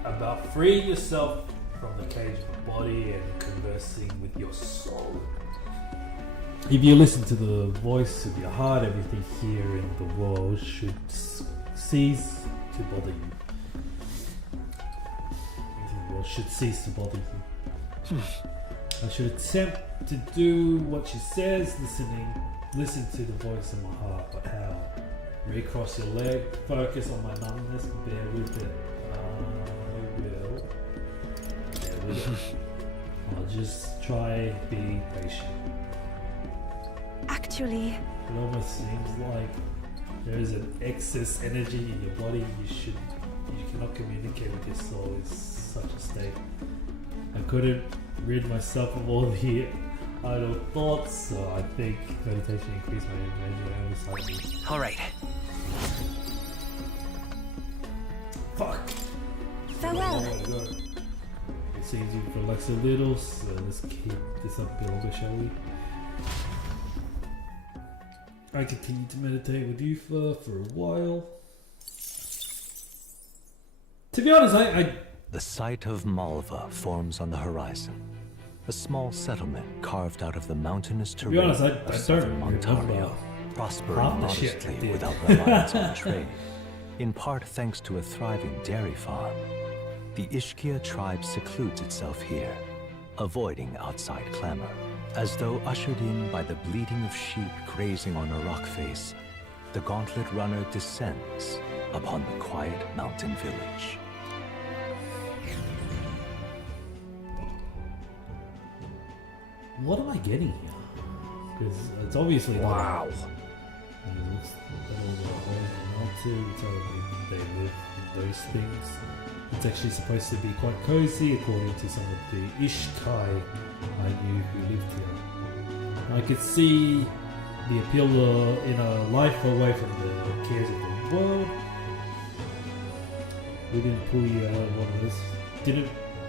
about freeing yourself from the cage of the body and conversing with your soul. If you listen to the voice of your heart, everything here in the world should cease to bother you. Everything in the world should cease to bother you. I should attempt to do what she says, listen to the voice in my heart, but how? Recross your leg, focus on my numbness, bear with it. You will. Bear with it. I'll just try being patient. Actually, It almost seems like there is an excess energy in your body. You cannot communicate with your soul in such a state. I couldn't rid myself of all the idle thoughts, so I think meditation increased my energy only slightly. All right. Fuck! farewell. Long way to go. It seems you've relaxed a little, so let's keep this up a bit longer, shall we? I continue to meditate with you for a while. To be honest, I The site of Malva forms on the horizon. A small settlement carved out of the mountainous be terrain honest, I of don't southern remember Ontario, prospering half the shit I modestly did. without reliance on trade, in part thanks to a thriving dairy farm. The Ishkia tribe secludes itself here, avoiding outside clamor. As though ushered in by the bleating of sheep grazing on a rock face, the gauntlet runner descends upon the quiet mountain village. what am I getting here? Because it's obviously wow. It looks like all the holes in the mountain, so they live in those things. It's actually supposed to be quite cozy, according to some of the Ishkai I knew who lived here. I could see the appeal in a life away from the cares of the world. We didn't pull you out of one of this.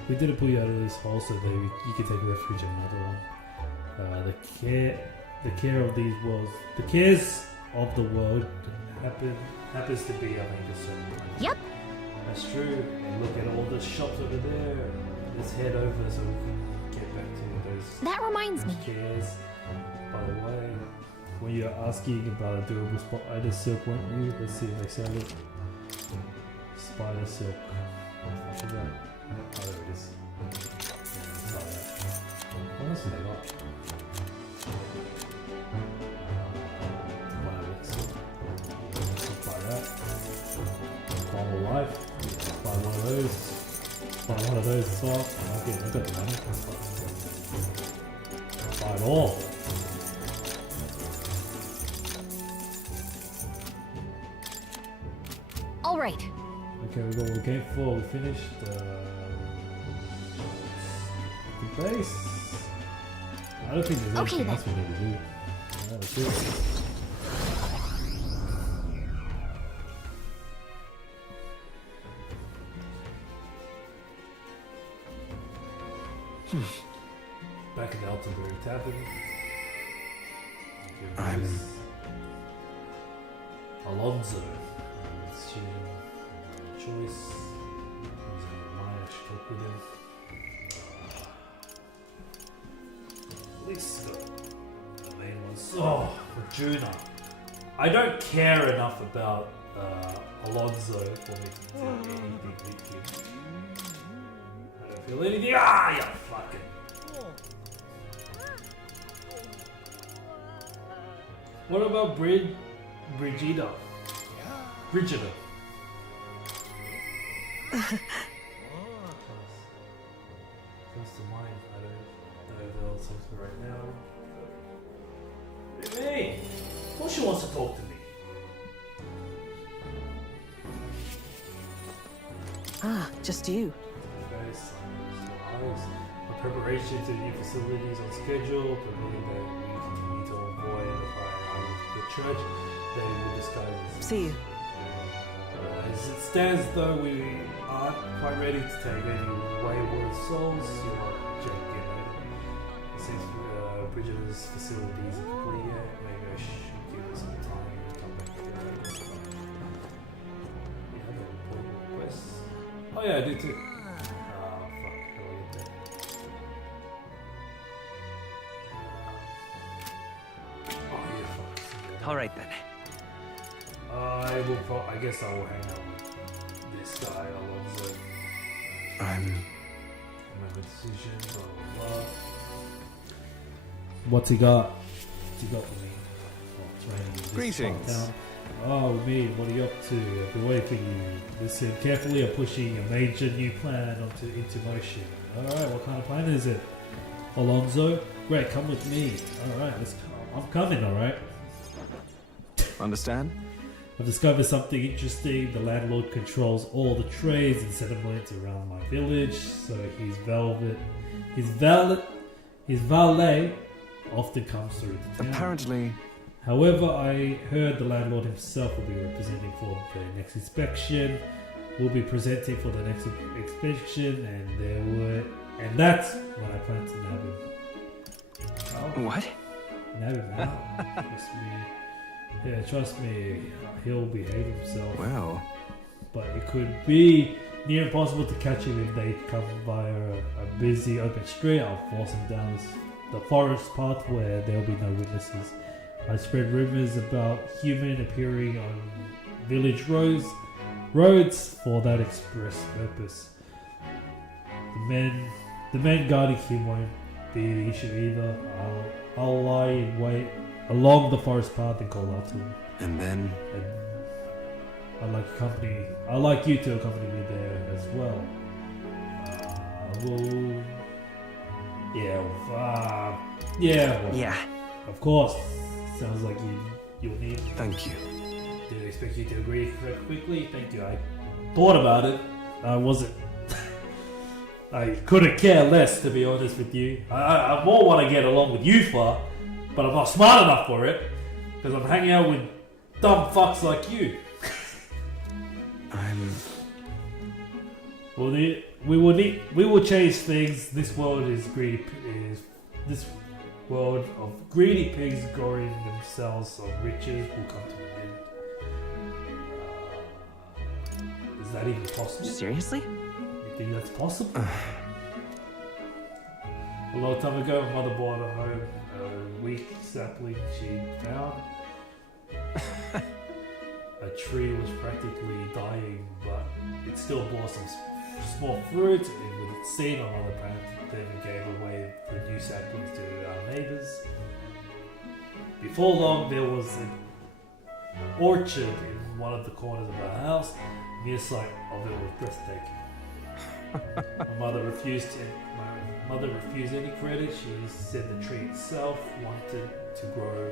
We didn't pull you out of this hole so that you could take refuge in another one. The care of these worlds, the cares of the world happens to be, I think, a certain one. Yep. That's true. And look at all the shops over there. Let's head over so we can get back to those. That reminds me. Cares. By the way, when you're asking about a durable spider silk, weren't you? Let's see if they sell it. Spider silk. I forgot. Oh, there it is. What else have they got? Buy that. Bottle of life. Buy one of those. Buy one of those as well. Okay, I got the money. Buy it all. All right. Okay, we got what we came for. We finished the base. I don't think there's Okay, anything else we need to do. Yeah, that's it. Back in the Altenberg Tavern. I'm- Alonso. Let's choose choice. He's gonna lie, I should talk with him. At least the main ones. Oh, Fortuna. I don't care enough about Alonso for me to do anything with him. I don't feel anything. Ah, you fucking. What about Brigida? Brigida. Comes to mind. I don't know if they'll talk to her right now. What do you mean? Of course she wants to talk to me. Ah, just you. Face, eyes. The preparation to new facilities on schedule, permitting that we continue to avoid the fire of the church. They will disguise us. See you. As it stands, though, we aren't quite ready to take any wayward souls. You're not checking it. Since Bridget's facilities are complete yet, maybe I should give it some time and come back to it. Yeah, I got important requests. Oh yeah, I did too. Oh fuck, how do I get that? Oh yeah, fuck. All right then. I guess I will hang out with this guy Alonso. Remember decisions, blah blah blah. What's he got? What's he got for me? Oh, it's raining. This Greetings. part down. Oh, me, what are you up to? I've been waiting for you. Listen carefully, I'm pushing a major new plan into motion. Alright, what kind of plan is it? Alonso? Great, come with me. Alright, let's go. I'm coming, alright? Understand? I've discovered something interesting. The landlord controls all the trades and settlements around my village, so his valet often comes through the town. Apparently, However, I heard the landlord himself will be representing for the next inspection. Will be presenting for the next inspection, and that's when I plan to nab him. Oh, what? nab him now? Trust me. Yeah, trust me, he'll behave himself. Well, But it could be near impossible to catch him if they come via a busy open street. I'll force him down the forest path where there'll be no witnesses. I spread rumors about human appearing on village roads for that express purpose. The men guarding him won't be the issue either. I'll lie in wait along the forest path and call out to him. and then And I'd like you to accompany me there as well. Yeah. Of course. Sounds like you'll need. thank you. Didn't expect you to agree quickly. Thank you. I thought about it. I wasn't. I couldn't care less, to be honest with you. I more want to get along with you, Far, but I'm not smart enough for it because I'm hanging out with dumb fucks like you. We will change things. This world is greedy. This world of greedy pigs growing themselves on riches will come to an end. Is that even possible? Seriously? You think that's possible? A long time ago, my mother bought a home, a weak sapling she found. A tree was practically dying, but it still bore some small fruit, and with its seed on other plants, then gave away the new saplings to our neighbors. Before long, there was an orchard in one of the corners of our house. Near sight of it was breathtaking. My mother refused any credit. She said the tree itself wanted to grow,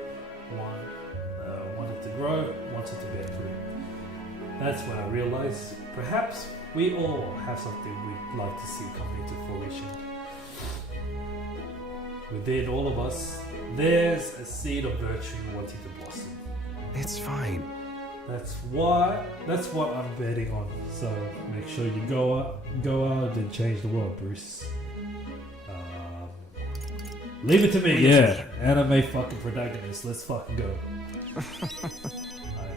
wanted to bear fruit. That's when I realized perhaps we all have something we'd like to see come into fruition. Within all of us, there's a seed of virtue wanting to blossom. It's fine. That's what I'm betting on. So make sure you go out and change the world, Bruce. Leave it to me. Yeah, anime fucking protagonist. Let's fucking go. I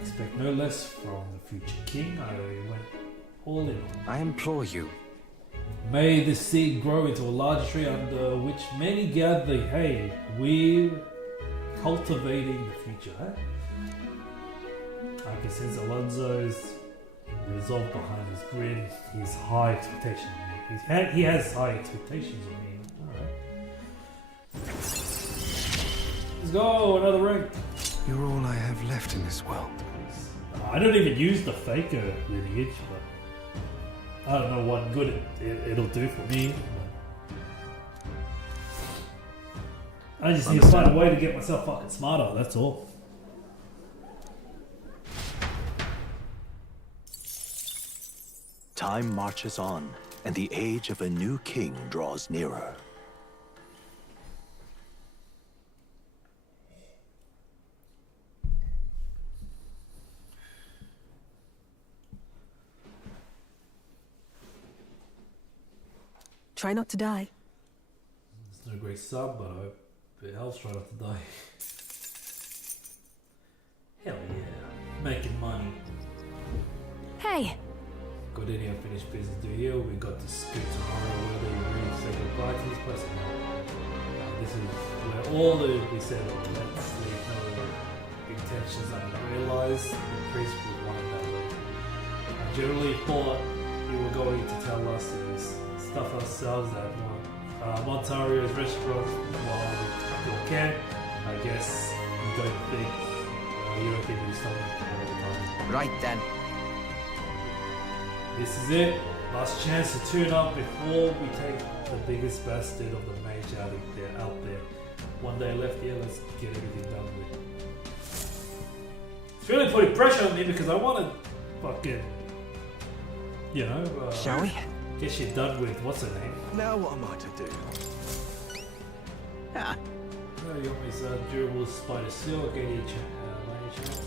expect no less from the future king. I went all in on. I implore you. May this seed grow into a large tree under which many gather. Hey, we're cultivating the future, huh? I can sense Alonso's resolve behind his grin, his high expectations of me. He has high expectations of me. Alright. Let's go, another ring. You're left in this world. I don't even use the Faker lineage, but I don't know what good it'll do for me. I just need to find a way to get myself fucking smarter, that's all. Time marches on, and the age of a new king draws nearer. Try not to die. It's no great sub, but I hope it helps try not to die. Hell yeah, making money. Hey, Got any unfinished business to do here? We got to scoot tomorrow. Whether you really say goodbye to this place or not. This is where all the we said let's leave no intentions unrealized. The priest would want it that way. I generally thought you were going to tell us this stuff ourselves at Montario's restaurant while we still can. I guess you don't think we stop all the time. Right then. This is it. Last chance to tune up before we take the biggest bastard of the mage out there. One day left here, let's get everything done with. It's really putting pressure on me because I want to fucking, Shall we? get shit done with. What's her name? Now what am I to do? Oh, you want me some durable spider seal? Get you a chance.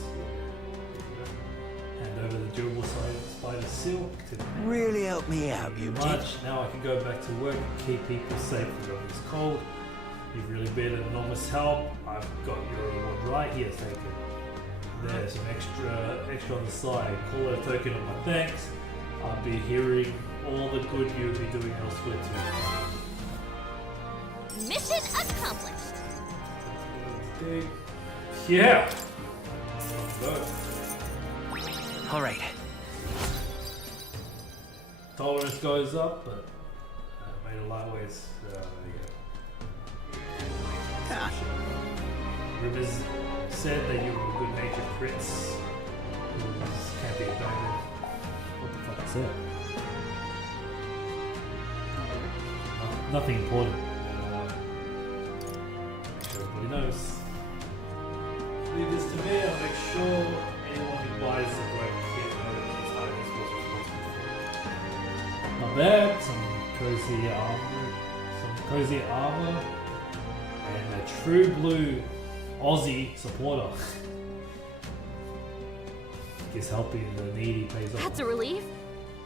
Hand over the durable spider seal to Really help me out, you much. Now I can go back to work and keep people safe from this cold. You've really been an enormous help. I've got your reward right here, take it. There's some extra on the side. Call it a token of my thanks. I'll be hearing all the good you'll be doing elsewhere too. Mission accomplished. Yeah. Go. All right. Tolerance goes up, but made a lightweight. Yeah. Rivers said that you were a good-natured prince who can't be abandoned. What the fuck is that? Nothing important. Everybody knows. Leave this to me. I'll make sure anyone who buys the work kit knows his highness was responsible for it. Not bad. Some cozy armor, and a true blue Aussie supporter. Guess helping the needy pays off. That's a relief.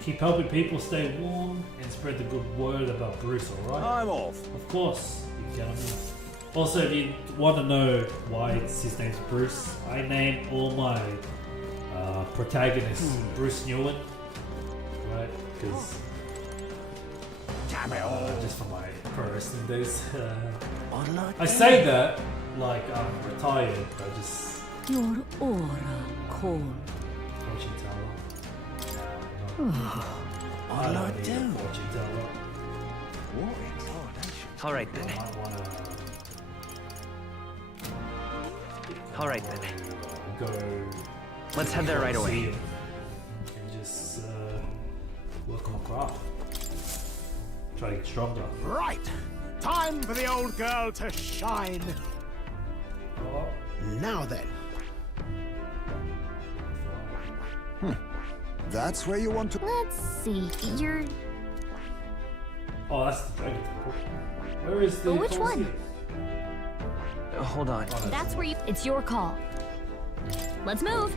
Keep helping people stay warm and spread the good word about Bruce, alright? I'm off. Of course, you gentlemen. Also, if you want to know why his name's Bruce, I name all my protagonists Bruce Newen, right? Because just for my pro wrestling days. I say that like I'm retired. I just your aura cold. fortune teller. I don't need a fortune teller. What incarnation? All right then. I want to All right then. go. Let's head there right away. See him and just work on craft. Try to get stronger. Right. Time for the old girl to shine. Oh, Now then. That's where you want to... Let's see. You're. oh, that's the Dragon Temple. Where is the? But which one? Colosseum? Hold on. Oh, That's where you. It's your call. Let's move.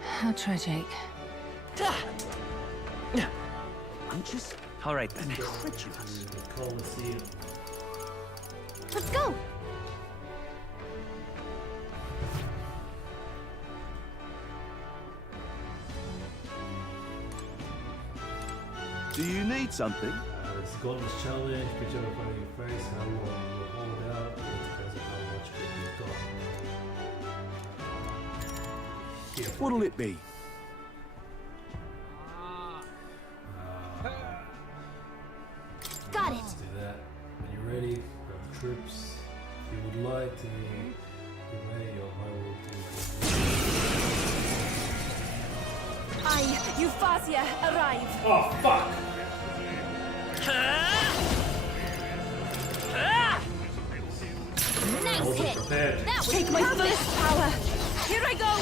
How tragic. I'm just All right then. incredulous. The Colosseum. Let's go. Do you need something? It's Gauntlet's challenge. Whichever way you face, how long you hold out. It depends on how much good you've got. Here. What'll it be? Got it. Let's do that. When you're ready, grab the troops. If you would like to relay your will I, Euphrasia, arrive. to... Oh, fuck! I Nice wasn't hit. prepared. That was Take my perfect. first power. Here I go.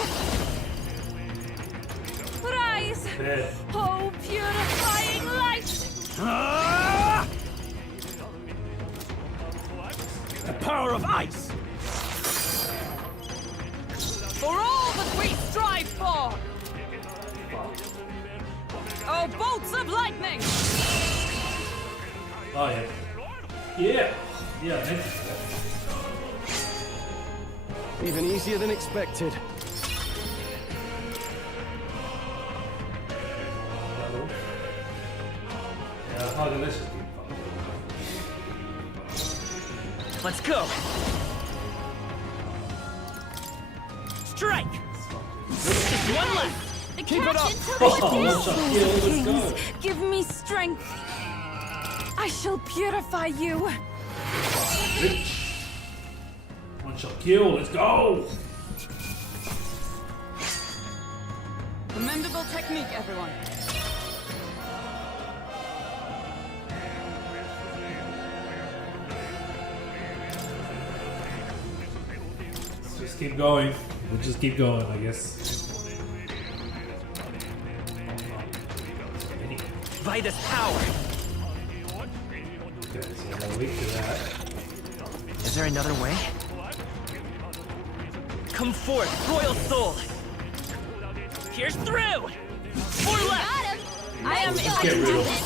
Rise. Prepared. Oh, purifying light. Ah! The power of ice! For all that we strive for! Oh, bolts of lightning! Oh, yeah. Yeah! Yeah, I meant to do that. Even easier than expected. Yeah, how delicious people. Let's go. Strike. Just one left. The Keep it up. captain took it Oh, down. one shot kill, let's Kings, go! give me strength. I shall purify you. One shot kill, let's go! Commendable technique, everyone. Let's just keep going. We'll just keep going, I guess. Vitus power. Okay, so I'm weak to that. Is there another way? Come forth, royal soul. Here's through. Four Got left. him. I am Let's get rid of him.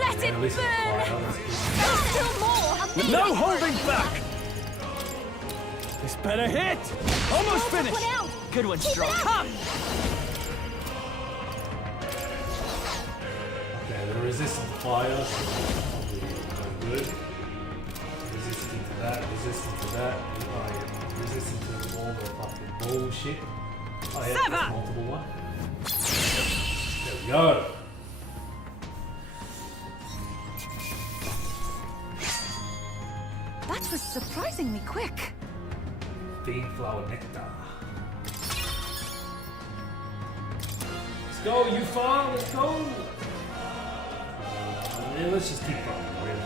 Let Yeah, it at least it's burn. quiet. Let's keep- There's still more. No holding back! This better hit! Almost finished! One out. Good one, Keep it strong. up. Come. Okay, they're resistant to fire, so probably good. Resistant to that, resistant to that. Oh, yeah. Resistant to all the fucking bullshit. Oh, yeah, Seven. there's multiple one. There we go. That was surprisingly quick. Feed flower nectar. Let's go, you farm, let's go! Yeah, let's just keep going.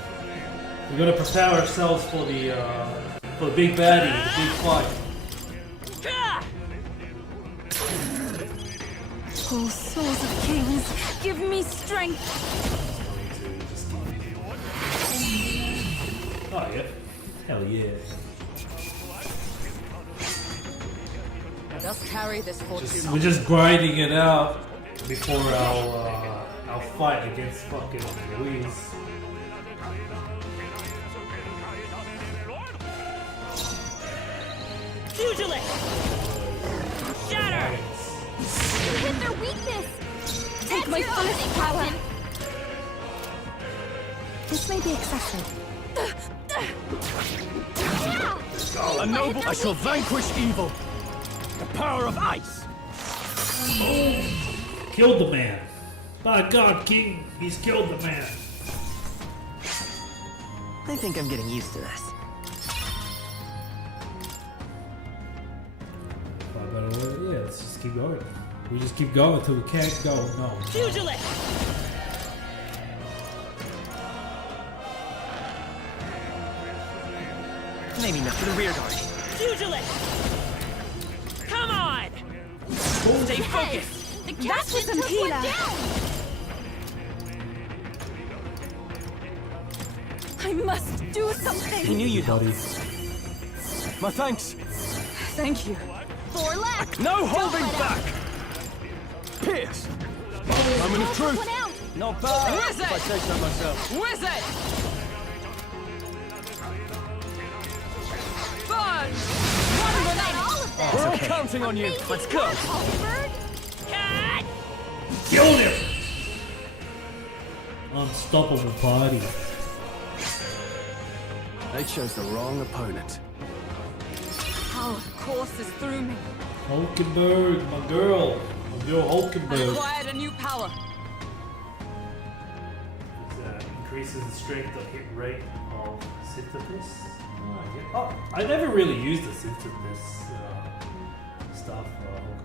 We're gonna prepare ourselves for the big baddie, the big fight. Oh, souls of kings, give me strength. Oh yeah. Hell yeah. Just carry this fortune. We're just grinding it out before our fight against fucking Louise. Pugilist. Shatter. You hit their weakness. Take That's my your fullest opening, power. Captain. This may be excessive. Yeah. A noble! I shall vanquish evil! The power of ice! Killed the man. By God, King, he's killed the man. I think I'm getting used to this. Yeah, let's just keep going. We just keep going until we can't go. No. Pugilist. Maybe not for the rear guard. Pugilist. Come on. Stay focused. The That captain was some took one healer. down. I must do something. I knew you'd help. Buddy. My thanks! Thank you. 4 left. No holding let back! Pierce! Moment of Took truth! one out. Not bad! Wizard! If I say so myself. Wizard! Burn! I got all of them. We're all okay. counting on you! Amazing Let's go. work, Hummingbird. Killed him! Unstoppable party. They chose the wrong opponent. Power courses through me. Hulkenberg, my girl. My girl I Hulkenberg. acquired a new power. increases the strength of hit rate of synthesis. Oh, I never really used the synthesis stuff.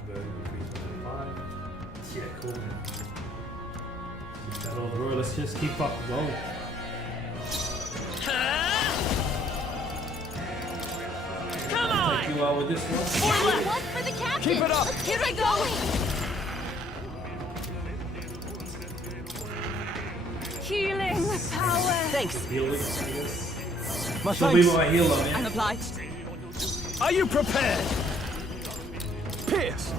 Hulkenberg increase by 5. Yeah, cool. Man. Keep that on the road. Let's just keep fucking going. Come on! Take you out with this one. One for the captain. Keep it up. Let's get it going. Healing power. Thanks. Healing, I guess. My Show me thanks. my healer, I'm man. obliged. Are you prepared? Pierce.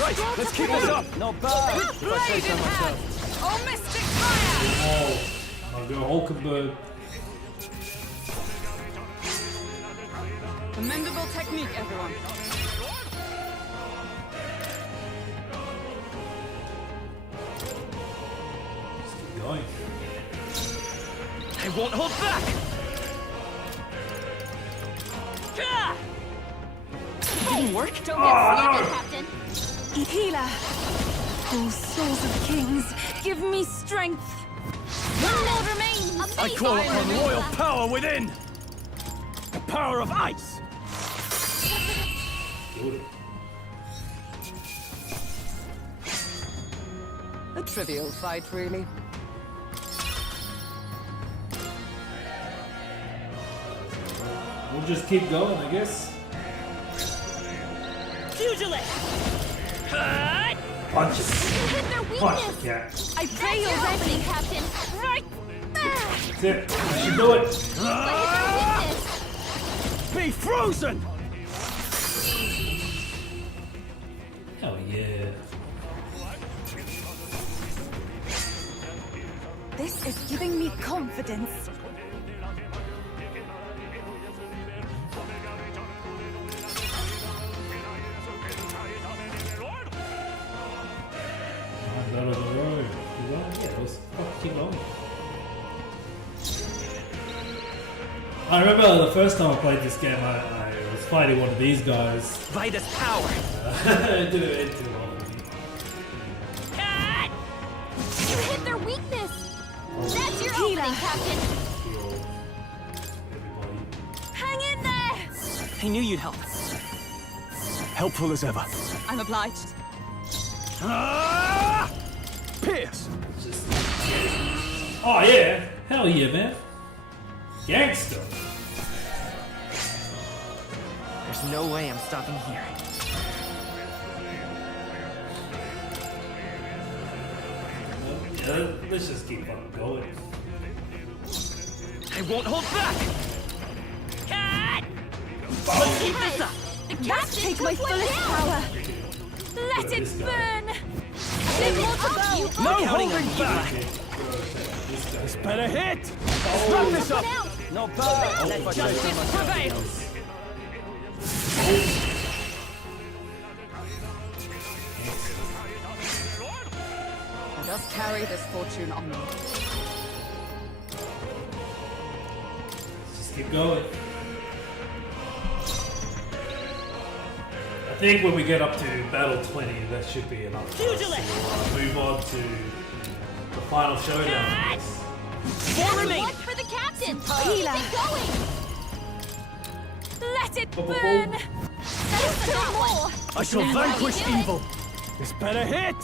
Right, let's keep this up. Not bad. If I say Blade so in hand. myself. Oh, mystic fire! Oh, I'll go Hulkenberg. Commendable technique, everyone. Let's keep going. I won't hold back. Didn't work? Don't get snappy, Captain. Healer. Oh, souls of kings, give me strength. One more remains. I call upon royal power within. The power of ice. Good. A trivial fight, really. We'll just keep going, I guess. Pugilist! Cut! Punch it. Hit their Punch weakness. the cat. I pray That's your your opening, Captain. right there. That's it. You should do it. But hit their weakness. Be frozen. Hell yeah. This is giving me confidence. I'm better than the road. Keep going? Yeah, let's fucking keep going. I remember the first time I played this game, I was fighting one of these guys. Vitus power. It didn't end too well for me. Cut! You hit their weakness. That's your Healer. opening, Captain. Heal everybody. Hang in there. I knew you'd help. Helpful as ever. I'm obliged. Ah! Pierce. Oh yeah, hell yeah, man. Gangster. There's no way I'm stopping here. Yeah, let's just keep on going. I won't hold back. Cut! Keep this up. The Let's captain take my took one fullest down. power. Let This it guy. burn. There's more to go. No counting holding on you. back. This better hit. Wrap this up. One out. Not bad. Let If I say so Justice myself. prevails. Let us carry this fortune onward. Just keep going. I think when we get up to battle 20, that should be enough for us to move on to the final showdown. Four remaining! One for the captain. Healer. Keep it going. Let it Boom, boom, burn. boom. That's the more. I shall That's how you vanquish do it. evil. This better hit.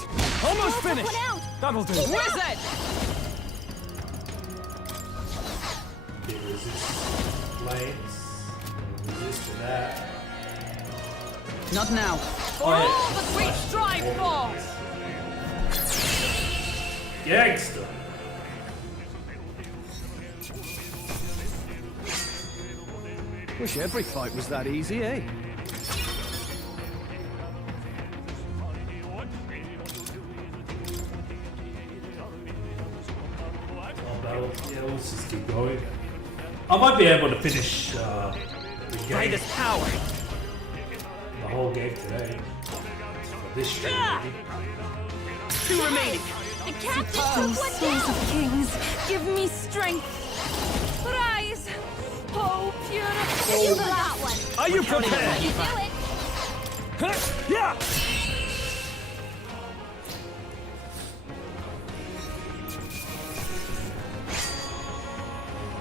Almost Took finished. one out. That'll do. Wizard! It resists flames. Resist to that. Not now. For Oh, yeah. all that we strive for! Gangster. Wish every fight was that easy, eh? Oh, battle. Yeah, let's just keep going. I might be able to finish the game, Vitus power. the whole game today. For this stream, maybe. Two remaining. The captain Oh, took one souls down. of kings, give me strength. Rise. Oh, purify. You got one. Are you You prepared? do it. Huh? Yeah.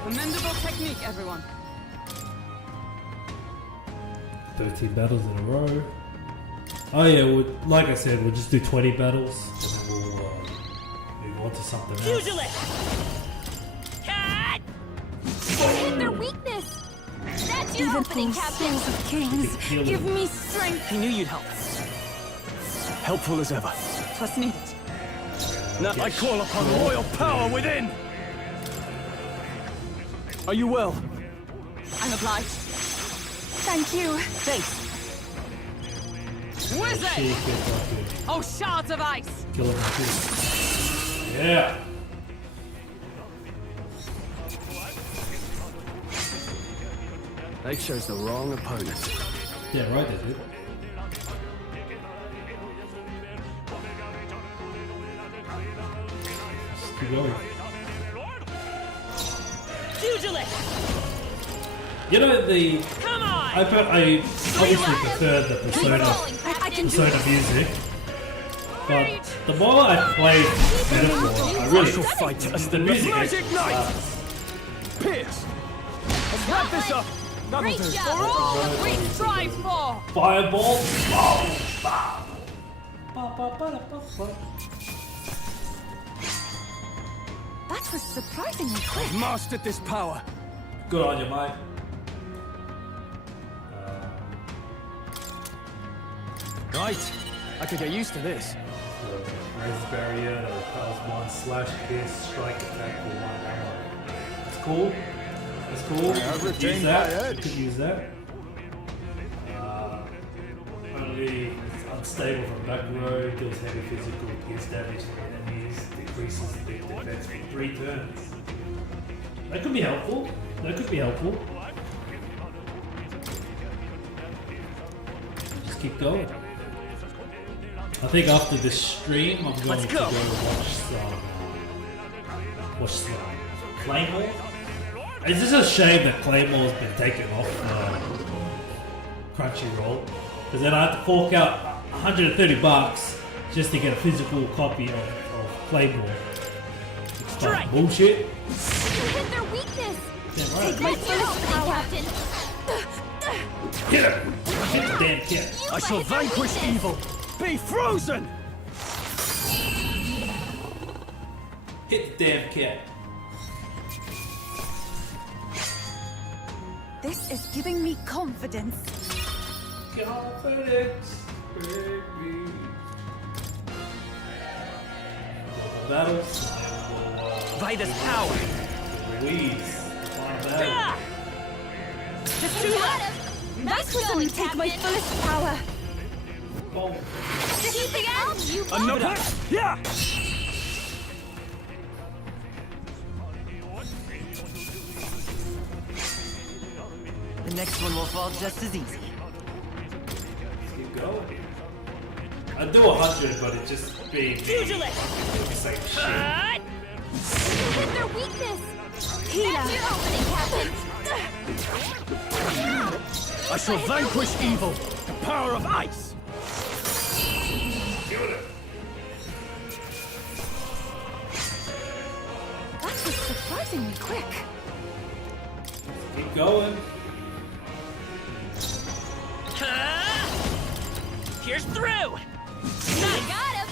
Commendable technique, everyone. 13 battles in a row. Oh yeah, like I said, we'll just do 20 battles and then we'll move on to something else. Pugilist! Cat! Hit their weakness. That's your opening, Captain. Souls of kings, Heal give them. me strength. He knew you'd help. Helpful as ever. Twas needed. Now I call upon royal power within! Are you well? I'm obliged. Thank you. Thanks. Wizard! She can fucking Oh, shards of ice! kill him too. Yeah! They chose the wrong opponent. Yeah, right, they did. Just keep going. Pugilist! You know, Come on! I obviously prefer the Persona music, but the more I played Metaphor, I really Shall fight as the music Magic actually Knight! slaps. Pierce! Let's wrap this up! That'll Great do. job. For all that we strive for! Fireball! Bow, bow. Ba, ba, ba, da, ba, ba. That was surprisingly quick. I've mastered this power. Good on you, mate. Right. I could get used to this. Raise barrier that repels one slash pierce strike attack for 1 arrow. That's cool. That's cool. I have Could use retained my that. edge. Could use that. Only it's unstable from back row, deals heavy physical pierce damage to enemies, decreases the defense for 3 turns. That could be helpful. That could be helpful. Just keep going. I think after this stream, I'm going to go watch some Claymore. It's just a shame that Claymore's been taken off Crunchyroll, because then I have to fork out $130 just to get a physical copy of Claymore. It's fucking bullshit. Hit their weakness. Yeah, right. That's your opening, Captain. Hit her! Hit the damn cat. I shall hit their vanquish weakness. evil! Be frozen! Hit the damn cat. This is giving me confidence. Confidence, baby. Battles. By this power. Louise. Final battle. Ah! You got him. Nice That was going, take my Captain. fullest power. Oh. Keep it out. You Another! won. Yeah! The next one will fall just as easy. Keep going. I'd do 100, but it just be Pugilist! the same shit. Cut! Hit their weakness. Healer. That's your opening, Captain. I shall vanquish evil! The power of ice! That was surprisingly quick. Keep going. Here's through! You got him.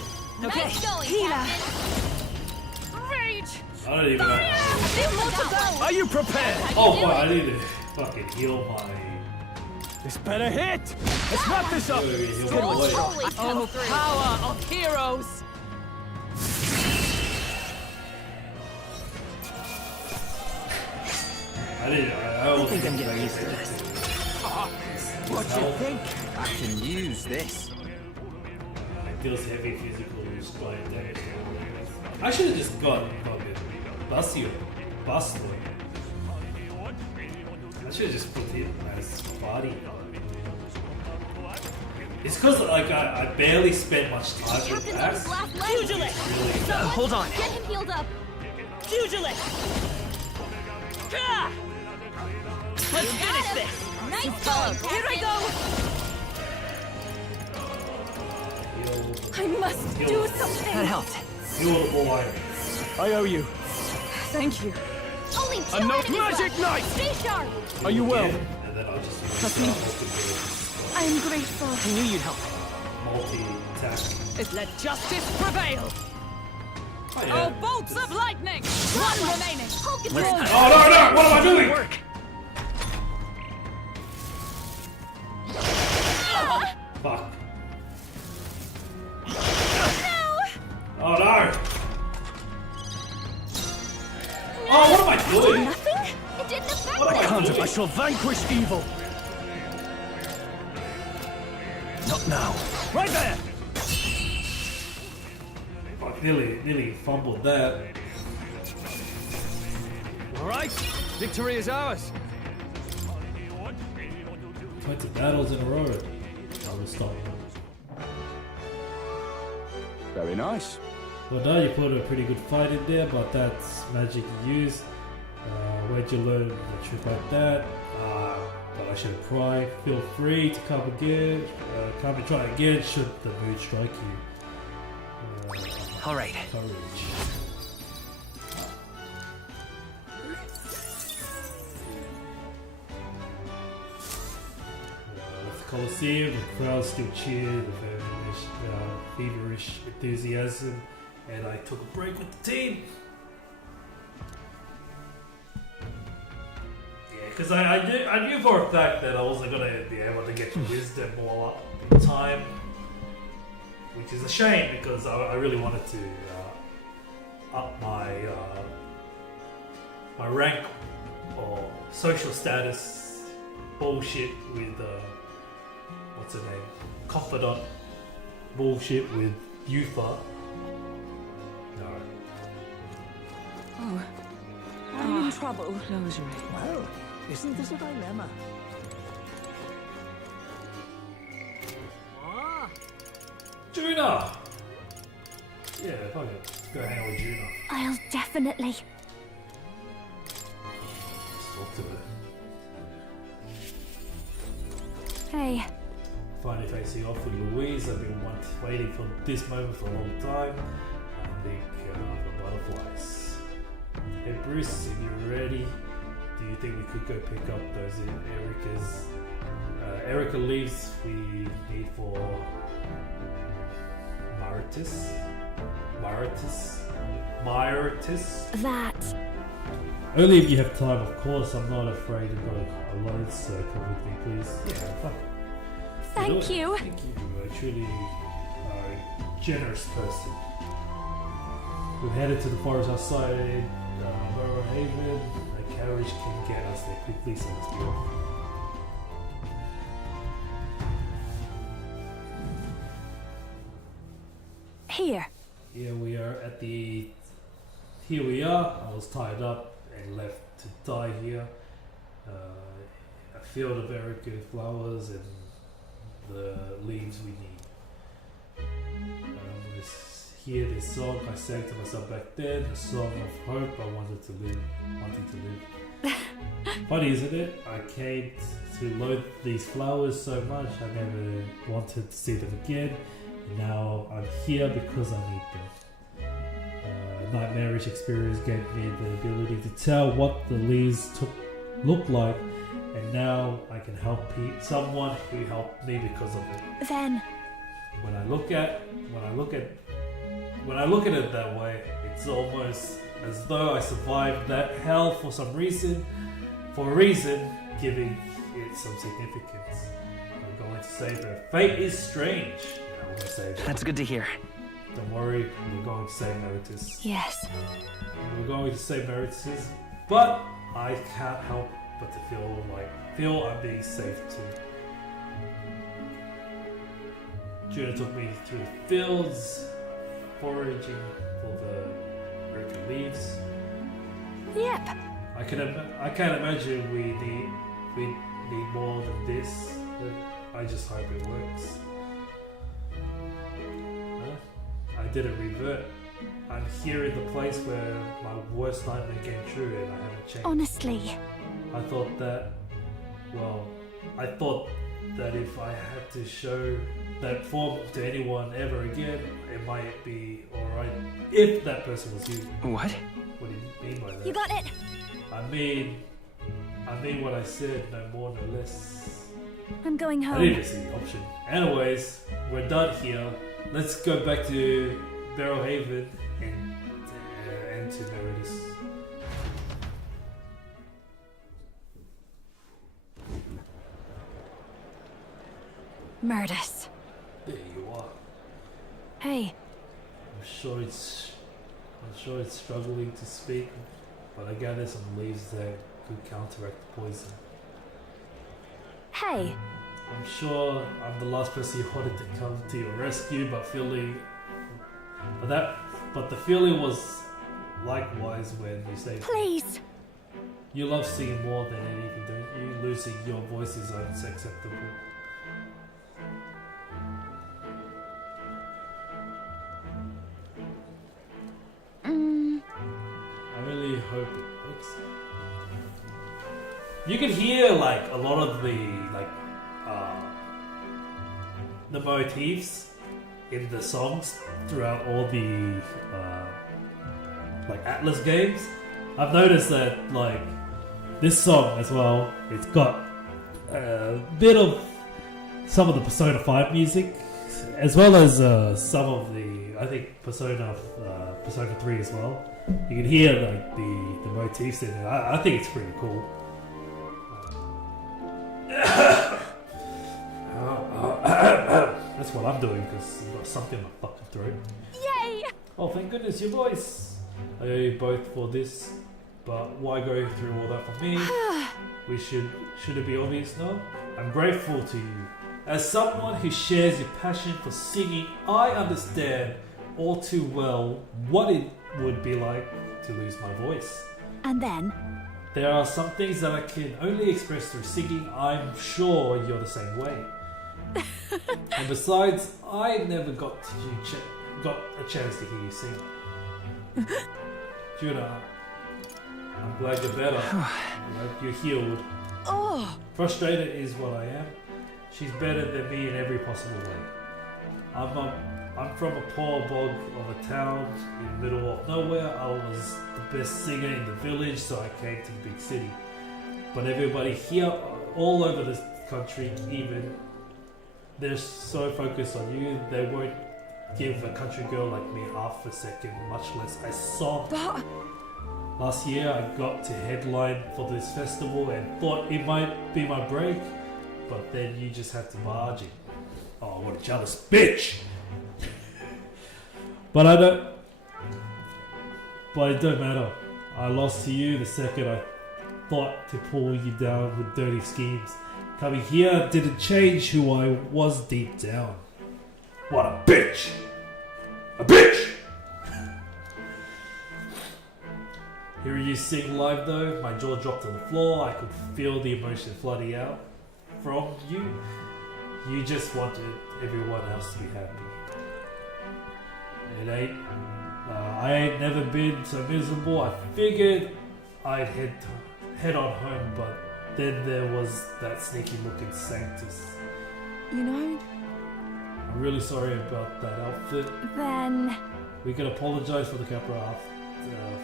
Okay. Nice going, Healer. Captain. Rage! I don't even know. Are you prepared? Oh, fuck, I need to fucking heal my. This better hit! Let's wrap this up! Heal my Trolls leg. always come Oh, through. power of heroes! I think I'm getting used to this. What do you think? I can use this. It deals heavy physical strike damage to enemies. I should have just got fucking Bastio. I should have just put him as body. It's because like I barely spent much time with Captain's on his that. last leg. Pugilist! Someone Hold on. Get him healed up. Pugilist! Ah! Let's finish this! Nice going, Here I Captain. go! I must do something. That helped. Heal the boy. I owe you. Thank you. Only need two A no enemies magic left. knife! Stay sharp. Are you well? And then I'll just use Trust me. I am grateful. I knew you'd help. multi-attack. Let justice prevail. Oh, yeah. Oh, bolts of lightning! One remaining. Hulk and Oh no! What am I doing? Work. Fuck. Oh no! Oh, what am I doing? Nothing? It didn't affect What am I them. Khan's, I doing? shall vanquish evil. Not now. Right there! Fuck, nearly fumbled that. Alright, victory is ours. 20 battles in a row. I will stop. Very nice. Well, now you put a pretty good fight in there, but that's magic you use. Where'd you learn the trick like that? But I should try. Feel free to come again. Come and try again should the mood strike you. All right. Courage. With the Colosseum, the crowd still cheered with feverish enthusiasm, and I took a break with the team. Yeah, because I knew for a fact that I wasn't going to be able to get wisdom all up in time, which is a shame because I really wanted to up my my rank or social status bullshit with what's her name? Confidant bullshit with Yufa. No. Oh, I'm in trouble. Close your Well, isn't this a dilemma? Juna! Yeah, fuck it. Go hang out with Juna. I'll definitely. Let's talk to her. Hey, Finally facing off with Louise. I've been waiting for this moment for a long time. I think the butterflies. Hey Bruce, if you're ready, do you think we could go pick up those Erica's? Erica leaves we need for Maritus? that. Only if you have time, of course. I'm not afraid to go alone, so come with me, please. Yeah, fuck. Thank you. Thank you. You're truly a generous person. We're headed to the forest outside Burrow Haven. A carriage can get us there quickly, so let's be off. Here. Here we are at the. Here we are. I was tied up and left to die here. A field of Erica flowers and the leaves we need. Hear this song I sang to myself back then, a song of hope. I wanting to live. Funny, isn't it? I came to loathe these flowers so much. I never wanted to see them again. And now I'm here because I need them. Nightmarish experience gave me the ability to tell what the leaves look like, and now I can help someone who helped me because of it. Then. When I look at it that way, it's almost as though I survived that hell for some reason, giving it some significance. I'm going to save her. Fate is strange. Now we're going to save her. That's good to hear. Don't worry, we're going to save Meritus. Yes. We're going to save Meritus, but I can't help but to feel I'm being saved too. Juna took me through the fields, foraging for the broken leaves. Yep. I can't imagine we need more than this. But I just hope it works. I didn't revert. I'm here in the place where my worst nightmare came true, and I haven't changed. Honestly. I thought that if I had to show that form to anyone ever again, it might be alright if that person was you. What? What do you mean by that? You got it. I mean what I said, no more, no less. I'm going I home. didn't see the option. Anyways, we're done here. Let's go back to Barrel Haven and to Meredith. Murdis. There you are. Hey, I'm sure it's struggling to speak, but I gather some leaves that could counteract the poison. hey. I'm sure I'm the last person you wanted to come to your rescue, but the feeling was likewise when you say Please. you love singing more than anything, don't you? Losing your voice is unacceptable. I really hope it works. You can hear like a lot of the motifs in the songs throughout all the like Atlas games. I've noticed that like this song as well, it's got a bit of some of the Persona 5 music, as well as some of the, I think Persona 3 as well. You can hear like the motifs in it. I think it's pretty cool. That's what I'm doing because I've got something in my fucking throat. Yay! Oh, thank goodness, your voice. I owe you both for this, but why go through all that for me? Should it be obvious now? I'm grateful to you. As someone who shares your passion for singing, I understand all too well what it would be like to lose my voice. And then? There are some things that I can only express through singing. I'm sure you're the same way. And besides, I never got a chance to hear you sing. Judah, I'm glad you're better. I'm glad you're healed. Oh! Frustrated is what I am. She's better than me in every possible way. I'm from a poor bog of a town in the middle of nowhere. I was the best singer in the village, so I came to the big city. But everybody here, all over this country even, they're so focused on you, they won't give a country girl like me half a second, much less a song. But Last year I got to headline for this festival and thought it might be my break, but then you just had to barge in. Oh, what a jealous bitch! But it don't matter. I lost to you the second I thought to pull you down with dirty schemes. Coming here didn't change who I was deep down. What a bitch! A bitch! Hearing you sing live though, my jaw dropped on the floor. I could feel the emotion flooding out from you. You just wanted everyone else to be happy. I ain't never been so miserable. I figured I'd head on home, but then there was that sneaky looking Sanctus. you know, I'm really sorry about that outfit. then We can apologize for the Capra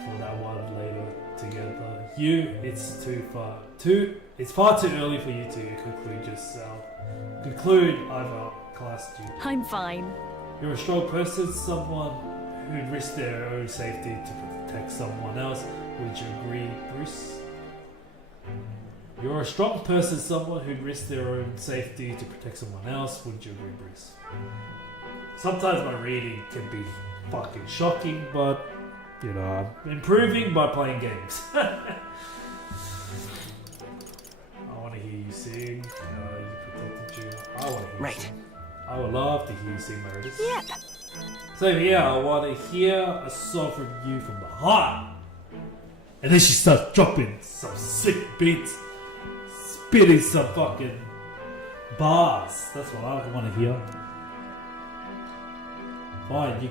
for that one later together. It's it's far too early for you to conclude I've outclassed you. I'm fine. You're a strong person, someone who'd risk their own safety to protect someone else. Would you agree, Bruce? You're a strong person, someone who'd risk their own safety to protect someone else. Would you agree, Bruce? Sometimes my reading can be fucking shocking, but you know, I'm improving by playing games. I want to hear you sing. You protected you. I want to hear you sing. I would love to hear you sing, Meredith. Yep. So yeah, I want to hear a song from you from the heart. And then she starts dropping some sick beats, spitting some fucking bars. That's what I want to hear. Fine, you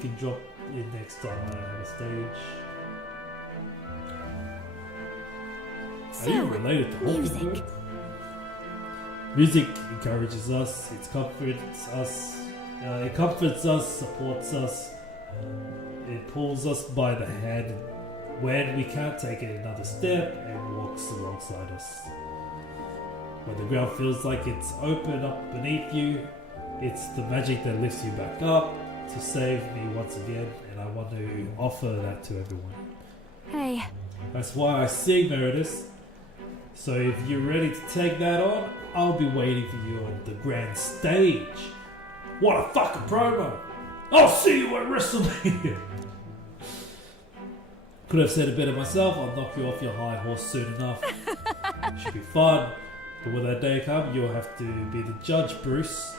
can drop it next time I have a stage. Are you related to music. Hawking? Music encourages us, it comforts us, supports us, it pulls us by the hand when we can't take another step and walks alongside us. When the ground feels like it's open up beneath you, it's the magic that lifts you back up to save me once again, and I want to offer that to everyone. Hey. That's why I sing, Meredith. So if you're ready to take that on, I'll be waiting for you on the grand stage. What a fucking promo! I'll see you at WrestleMania! Could have said it better myself. I'll knock you off your high horse soon enough. Should be fun. But when that day comes, you'll have to be the judge, Bruce.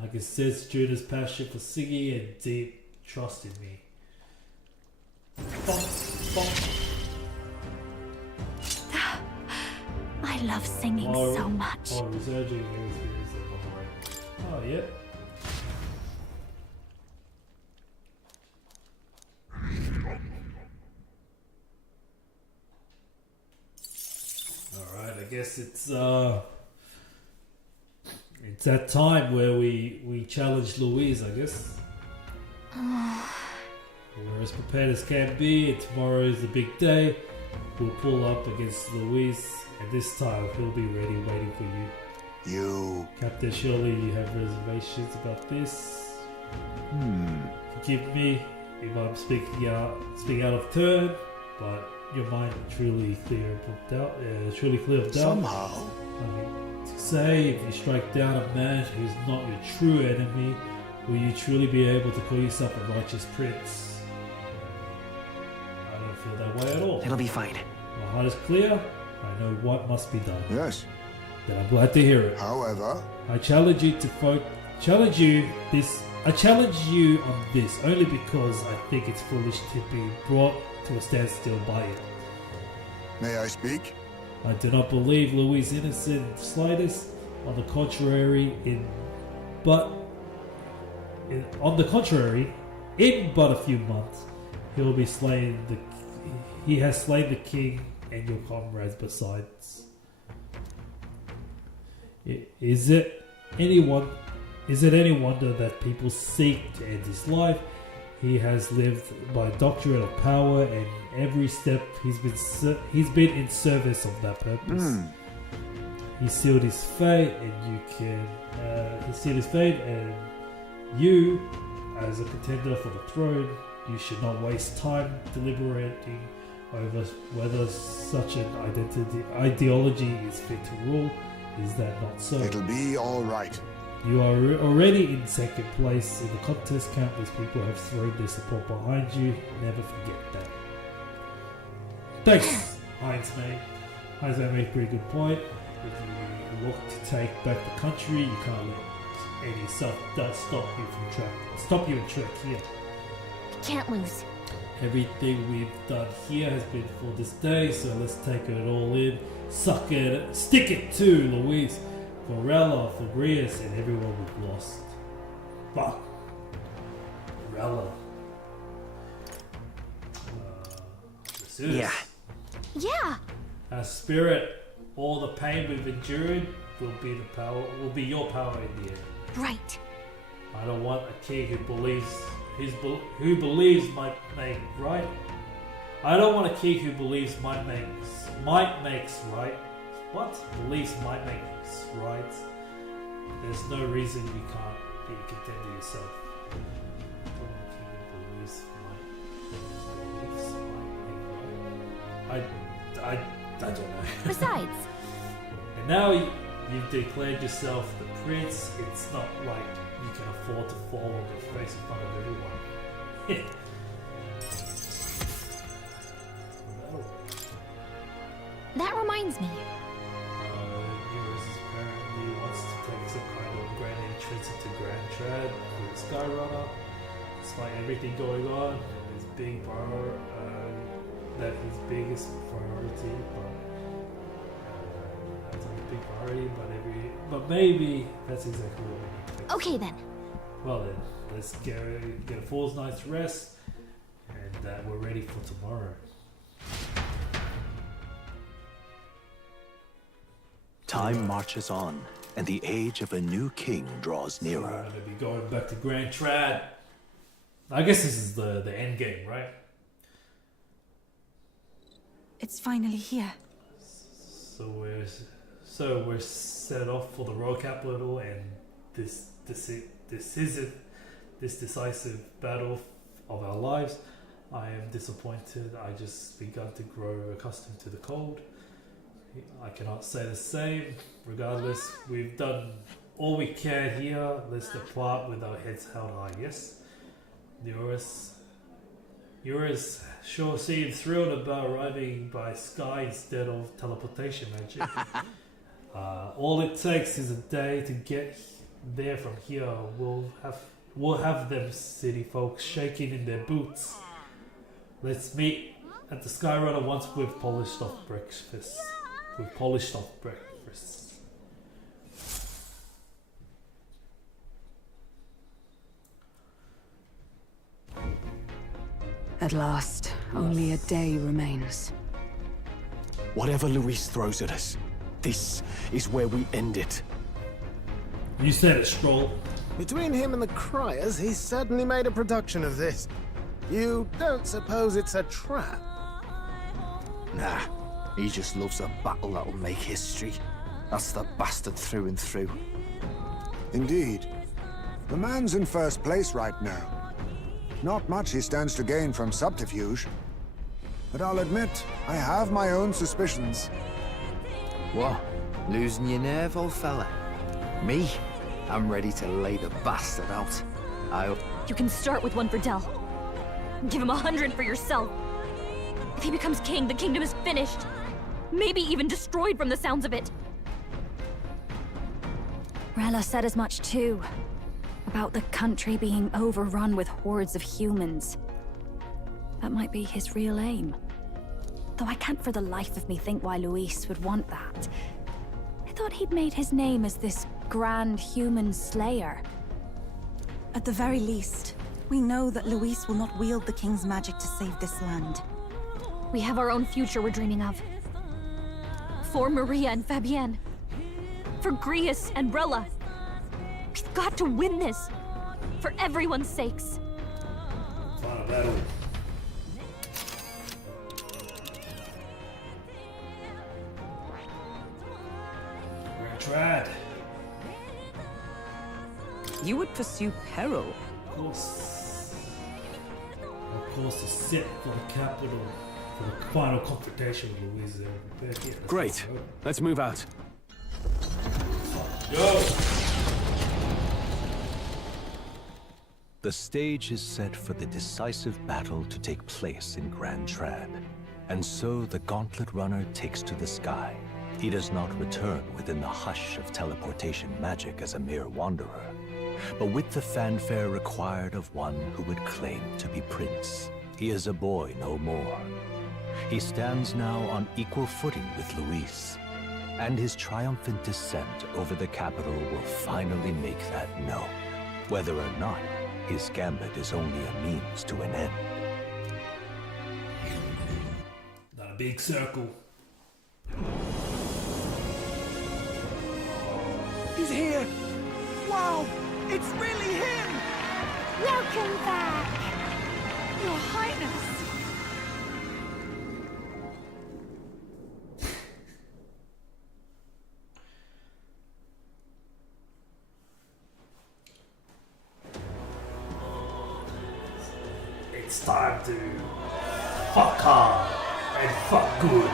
I can sense Juna's passion for singing and deep trust in me. Bonk, bonk. I love singing so much. Oh, resurging experience of my brain. Oh, yeah. Alright, I guess it's that time where we challenge Louise, I guess. We're as prepared as can be, and tomorrow is the big day. We'll pull up against Louise, and this time he'll be ready waiting for you. Captain, surely you have reservations about this? Forgive me if I'm speaking out of turn, but your mind truly clear of doubt. Somehow. I mean, to say if you strike down a man who's not your true enemy, will you truly be able to call yourself a righteous prince? I don't feel that way at all. It'll be fine. My heart is clear. I know what must be done. Yes. Then I'm glad to hear it. However, I challenge you on this only because I think it's foolish to be brought to a standstill by it. may I speak? I do not believe Louis innocent in the slightest. On the contrary, in but a few months, he will be slain. He has slain the king and your comrades besides. Is it any wonder that people seek to end his life? He has lived by doctrine of power, and every step he's been in service of that purpose. He sealed his fate, and you, as a contender for the throne, you should not waste time deliberating over whether such an ideology is fit to rule. Is that not so? It'll be all right. You are already in second place in the contest. Countless people have thrown their support behind you. Never forget that. Thanks, Heinz made a pretty good point. If you look to take back the country, you can't let any self-doubt stop you in track here. Can't lose. Everything we've done here has been for this day, so let's take it all in. Stick it to Louise, for Rella, for Grias, and everyone we've lost. Fuck. Rella. Yeah. Yeah. Our spirit, all the pain we've endured, will be your power in the end. Right. I don't want a king who believes might make right. I don't want a king who believes might makes right. What? Believes might makes right. There's no reason you can't be a contender yourself. I don't know. Besides. And now you've declared yourself the prince. It's not like you can afford to fall on your face in front of everyone. That reminds me. Eurus apparently wants to take some kind of grand entrance into Grand Trad with Skyrunner. Despite everything going on, his big that his biggest priority, but that's not a big priority, but maybe that's exactly what we need. Okay then. Well then, let's get a full night's rest, and we're ready for tomorrow. Time marches on, and the age of a new king draws So we're nearer. going to be going back to Grand Trad. I guess this is the end game, right? It's finally here. So we're set off for the royal capital, and this decisive battle of our lives. I am disappointed. I just begun to grow accustomed to the cold. I cannot say the same. Regardless, we've done all we can here. Let's depart with our heads held high. Yes, Eurus sure seemed thrilled about arriving by sky instead of teleportation magic. All it takes is a day to get there from here. We'll have them city folks shaking in their boots. Let's meet at the Skyrunner once we've polished off breakfast. At last, only a day remains. Whatever Luis throws at us, this is where we end it. You said it, Stroll. Between him and the Criers, he's certainly made a production of this. You don't suppose it's a trap? Nah, he just loves a battle that'll make history. That's the bastard through and through. Indeed. The man's in first place right now. Not much he stands to gain from subterfuge. But I'll admit, I have my own suspicions. What? Losing your nerve, old fella? Me? I'm ready to lay the bastard out. You can start with one for Del. Give him 100 for yourself. If he becomes king, the kingdom is finished. Maybe even destroyed from the sounds of it. Rella said as much too. About the country being overrun with hordes of humans. That might be his real aim. Though I can't for the life of me think why Luis would want that. I thought he'd made his name as this grand human slayer. At the very least, we know that Luis will not wield the king's magic to save this land. We have our own future we're dreaming of. For Maria and Fabienne. For Grius and Rella. We've got to win this. For everyone's sakes. Final battle. We're tried. You would pursue peril. Of course, to sit for the capital for the final confrontation with Louise. Great. Let's move out. Go! The stage is set for the decisive battle to take place in Grand Trad. And so the Gauntlet Runner takes to the sky. He does not return within the hush of teleportation magic as a mere wanderer, but with the fanfare required of one who would claim to be prince. He is a boy no more. He stands now on equal footing with Luis, and his triumphant descent over the capital will finally make that known, whether or not his gambit is only a means to an end. Not a big circle. He's here! Wow! It's really him! Welcome back! Your Highness! It's time to fuck hard and fuck good.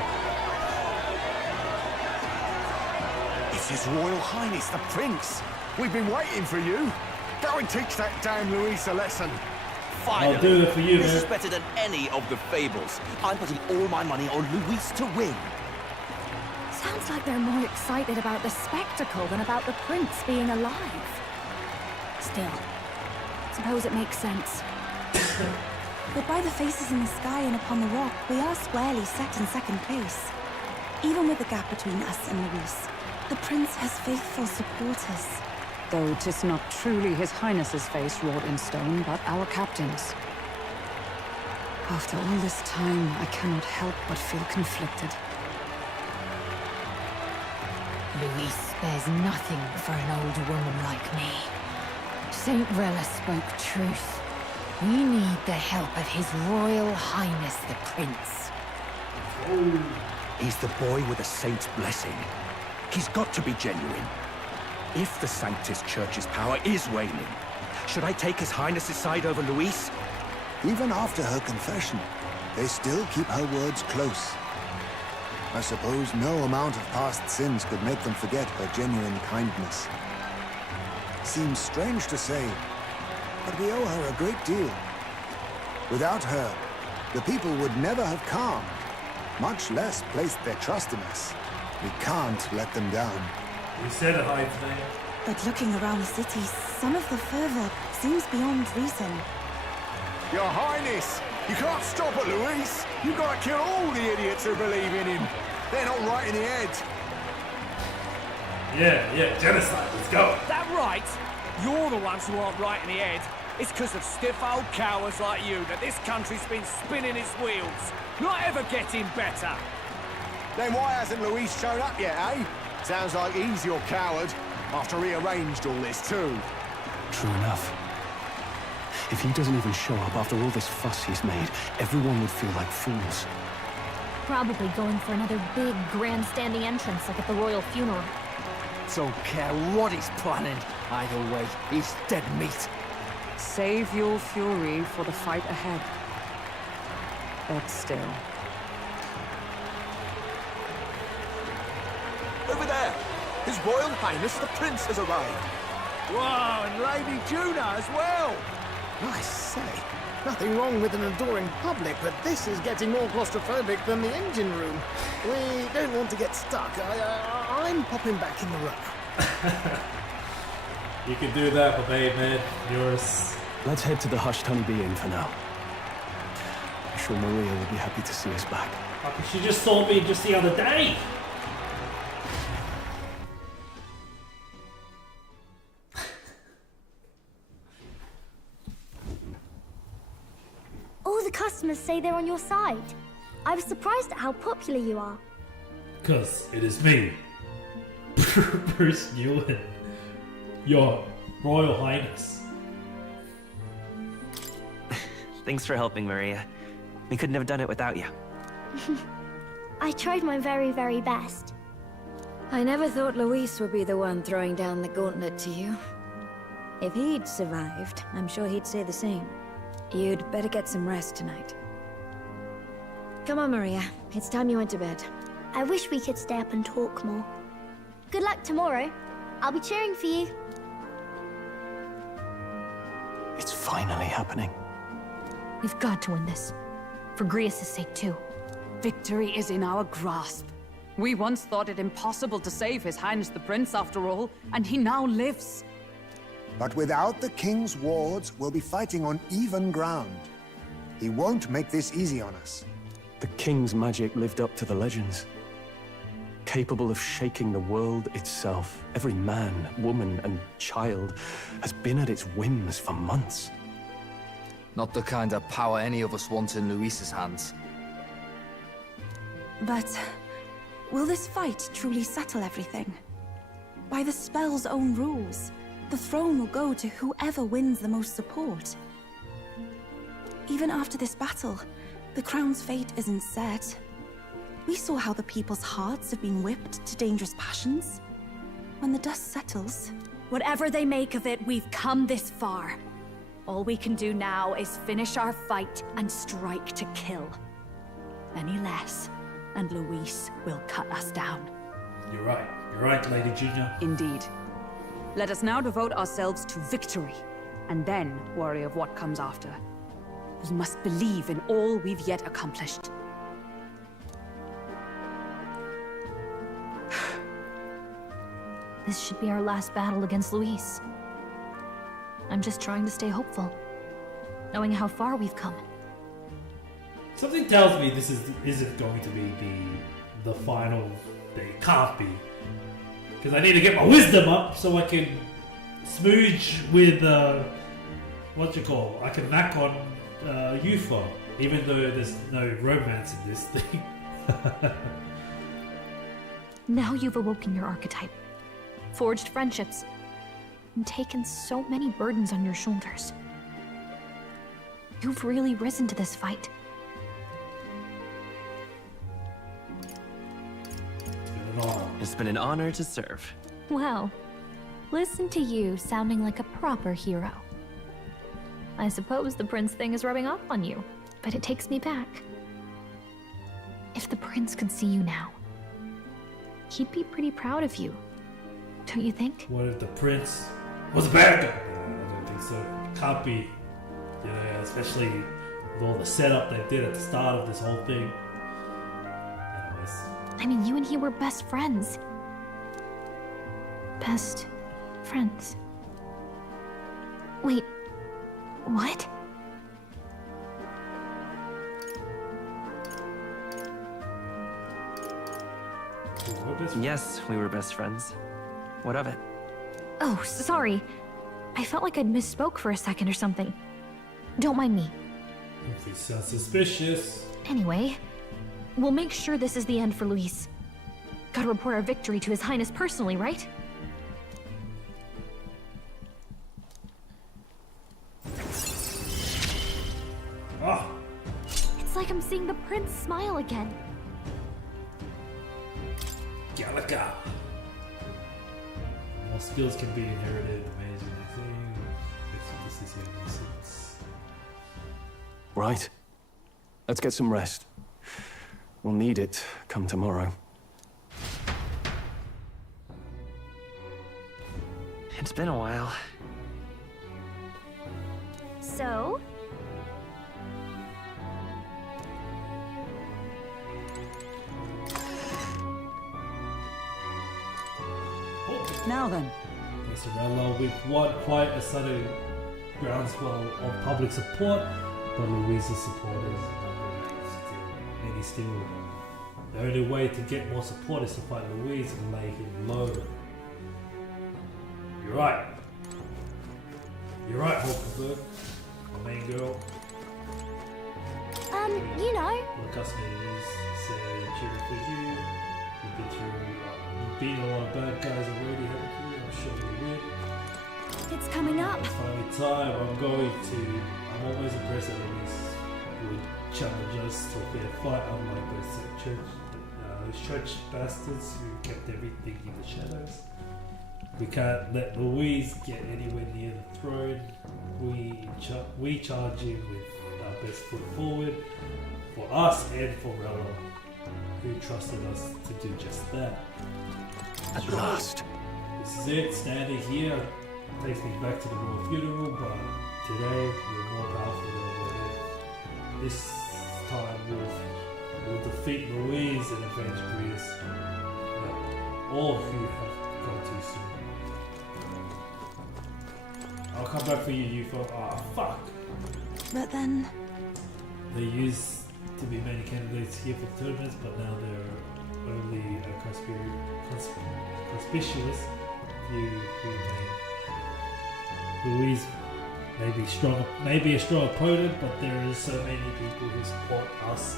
It's His Royal Highness the Prince. We've been waiting for you. Go and teach that damn Luis a lesson. I'll do it for you, This man. is better than any of the fables. I'm putting all my money on Luis to win. Sounds like they're more excited about the spectacle than about the prince being alive. Still, suppose it makes sense. But by the faces in the sky and upon the rock, we are squarely set in second place. Even with the gap between us and Luis, the prince has faithful supporters. Though 'tis not truly His Highness's face wrought in stone, but our captain's. After all this time, I cannot help but feel conflicted. Luis spares nothing for an old woman like me. Saint Rella spoke truth. We need the help of His Royal Highness the Prince. He's the boy with a saint's blessing. He's got to be genuine. If the Sanctus Church's power is waning, should I take His Highness's side over Luis? Even after her confession, they still keep her words close. I suppose no amount of past sins could make them forget her genuine kindness. Seems strange to say, but we owe her a great deal. Without her, the people would never have calmed, much less placed their trust in us. We can't let them down. We said it, High today. But looking around the city, some of the fervor seems beyond reason. Your Highness, you can't stop at Luis. You've got to kill all the idiots who believe in him. They're not right in the head. Yeah, genocide, let's go. That right? You're the ones who aren't right in the head. It's because of stiff old cowards like you that this country's been spinning its wheels. Not ever getting better. Then why hasn't Luis shown up yet, eh? Sounds like he's your coward, after he arranged all this too. True enough. If he doesn't even show up after all this fuss he's made, everyone would feel like fools. Probably going for another big, grandstanding entrance like at the royal funeral. Don't care what he's planning. Either way, he's dead meat. Save your fury for the fight ahead. But still. Over there! His Royal Highness the Prince has arrived. Wow, and Lady Juna as well! I say, nothing wrong with an adoring public, but this is getting more claustrophobic than the engine room. We don't want to get stuck. I'm popping back in the room. You can do that, but babe, man, yours. Let's head to the Hushed Honeybee Inn for now. I'm sure Maria will be happy to see us back. Fucking, she just saw me just the other day. All the customers say they're on your side. I was surprised at how popular you are. Because it is me, Bruce Newland, your Royal Highness. Thanks for helping, Maria. We couldn't have done it without you. I tried my very, very best. I never thought Luis would be the one throwing down the gauntlet to you. If he'd survived, I'm sure he'd say the same. You'd better get some rest tonight. Come on, Maria. It's time you went to bed. I wish we could stay up and talk more. Good luck tomorrow. I'll be cheering for you. It's finally happening. We've got to win this. For Grius' sake, too. Victory is in our grasp. We once thought it impossible to save His Highness the Prince, after all, and he now lives. But without the king's wards, we'll be fighting on even ground. He won't make this easy on us. The king's magic lived up to the legends. Capable of shaking the world itself. Every man, woman, and child has been at its whims for months. Not the kind of power any of us want in Luis's hands. But will this fight truly settle everything? By the spell's own rules, the throne will go to whoever wins the most support. Even after this battle, the crown's fate isn't set. We saw how the people's hearts have been whipped to dangerous passions. When the dust settles... Whatever they make of it, we've come this far. All we can do now is finish our fight and strike to kill. Any less, and Luis will cut us down. You're right, Lady Junior. Indeed. Let us now devote ourselves to victory, and then worry of what comes after. We must believe in all we've yet accomplished. This should be our last battle against Luis. I'm just trying to stay hopeful, knowing how far we've come. Something tells me this isn't going to be the final day. It can't be. Because I need to get my wisdom up so I can smooch with, I can knack on Yufa, even though there's no romance in this thing. Now you've awoken your archetype, forged friendships, and taken so many burdens on your shoulders. You've really risen to this fight. It's been an honor to serve. Well, listen to you sounding like a proper hero. I suppose the prince thing is rubbing off on you, but it takes me back. If the prince could see you now, he'd be pretty proud of you, don't you think? What if the prince was a bad guy? I don't think so. Can't be. Yeah, especially with all the setup they did at the start of this whole thing. Anyways. I mean, you and he were best friends. Best friends. Wait, what? Yes, we were best friends. What of it? Oh, sorry. I felt like I'd misspoke for a second or something. Don't mind me. If he sounds suspicious. Anyway, we'll make sure this is the end for Luis. Gotta report our victory to His Highness personally, right? Ah. It's like I'm seeing the prince smile again. Galaga. All skills can be inherited. Amazing thing. Right. Let's get some rest. We'll need it come tomorrow. It's been a while. So? Now then. Sorella, we've won quite a sudden groundswell of public support, but Luis's supporters and he's still. The only way to get more support is to fight Luis and lay him low. You're right. You're right, Hulkenberg, my main girl. You know. What customary it is, so cheering for you. You've been through, you've beaten a lot of bad guys already, haven't you? I'm sure you will. It's coming up. It's finally time. I'm always impressed that Luis would challenge us to a fair fight, unlike those church bastards who kept everything in the shadows. We can't let Luis get anywhere near the throne. We charge him with our best foot forward for us and for Rella, who trusted us to do just that. At last. This is it. Standing here takes me back to the royal funeral, but today we're more powerful than we were. This time we'll defeat Luis and avenge Grius. All who have gone too soon. I'll come back for you, UFO. Ah, fuck! But then... There used to be many candidates here for tournaments, but now there are only conspicuous few who remain. Luis may be a strong opponent, but there are so many people who support us.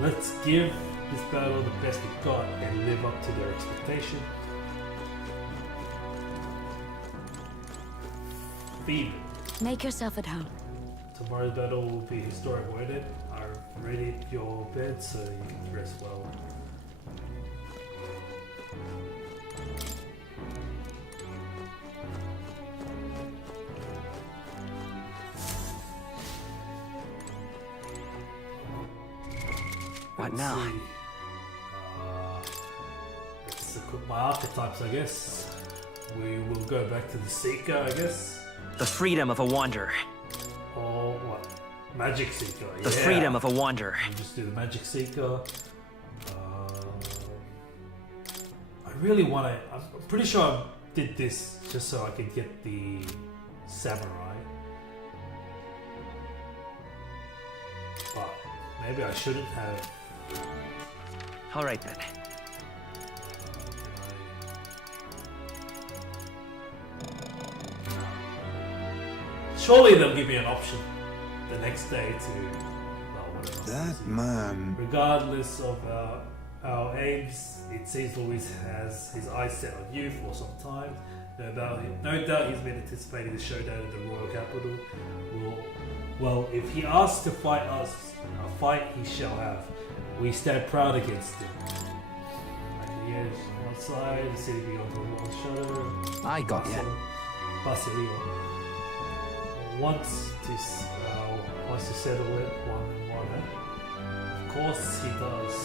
Let's give this battle the best we've got and live up to their expectation. Feed. Make yourself at home. Tomorrow's battle will be historic worded. I've readied your bed so you can rest well. What now? Let's equip my archetypes, I guess. We will go back to the Seeker, I guess. The freedom of a wanderer. Or what? Magic Seeker. The freedom of a wanderer. We'll just do the Magic Seeker. I really want to. I'm pretty sure I did this just so I could get the Samurai. But maybe I shouldn't have. All right then. Surely they'll give me an option the next day to. That man. Regardless of our aims, it seems Luis has his eyes set on you for some time. No doubt he's been anticipating the showdown in the royal capital. Well, if he asks to fight us, a fight he shall have. We stand proud against him. Yes, outside the city beyond the world shadow. I got ya. Basilio wants to settle it one on one. Of course he does.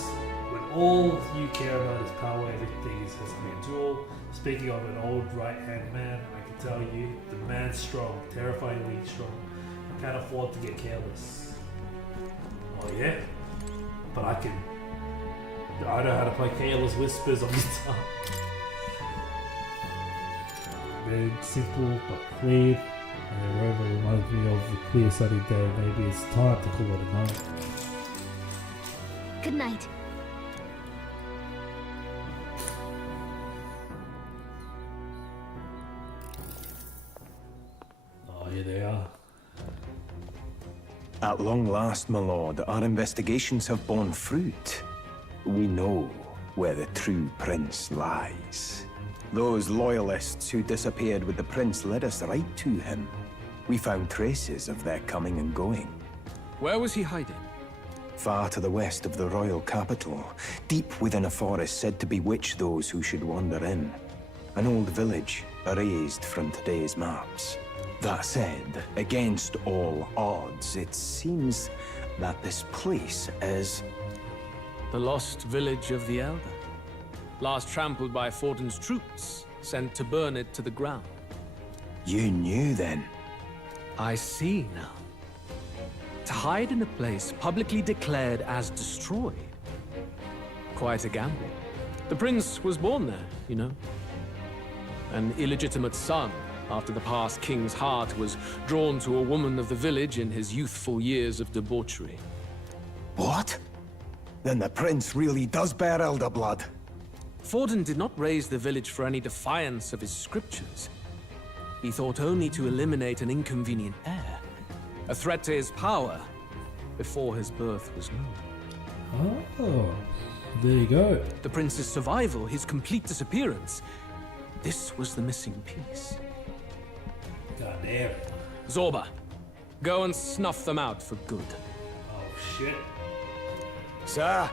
When all you care about is power, everything has to be a duel. Speaking of an old right-hand man, I can tell you, the man's strong, terrifyingly strong. I can't afford to get careless. Oh yeah? But I know how to play Careless Whispers on guitar. Very simple but clear. And the rover reminds me of the clear sunny day. Maybe it's time to call it a night. Good night. Oh, here they are. At long last, my lord, our investigations have borne fruit. We know where the true prince lies. Those loyalists who disappeared with the prince led us right to him. We found traces of their coming and going. Where was he hiding? Far to the west of the royal capital, deep within a forest said to bewitch those who should wander in. An old village, erased from today's maps. That said, against all odds, it seems that this place is... The lost village of the Elder. Last trampled by Fortin's troops, sent to burn it to the ground. You knew then? I see now. To hide in a place publicly declared as destroyed. Quite a gamble. The prince was born there, you know. An illegitimate son, after the past king's heart was drawn to a woman of the village in his youthful years of debauchery. What? Then the prince really does bear elder blood. Fortin did not raise the village for any defiance of his scriptures. He thought only to eliminate an inconvenient heir. A threat to his power before his birth was known. Oh, there you go. The prince's survival, his complete disappearance. This was the missing piece. God damn. Zorba, go and snuff them out for good. Oh shit. Sir,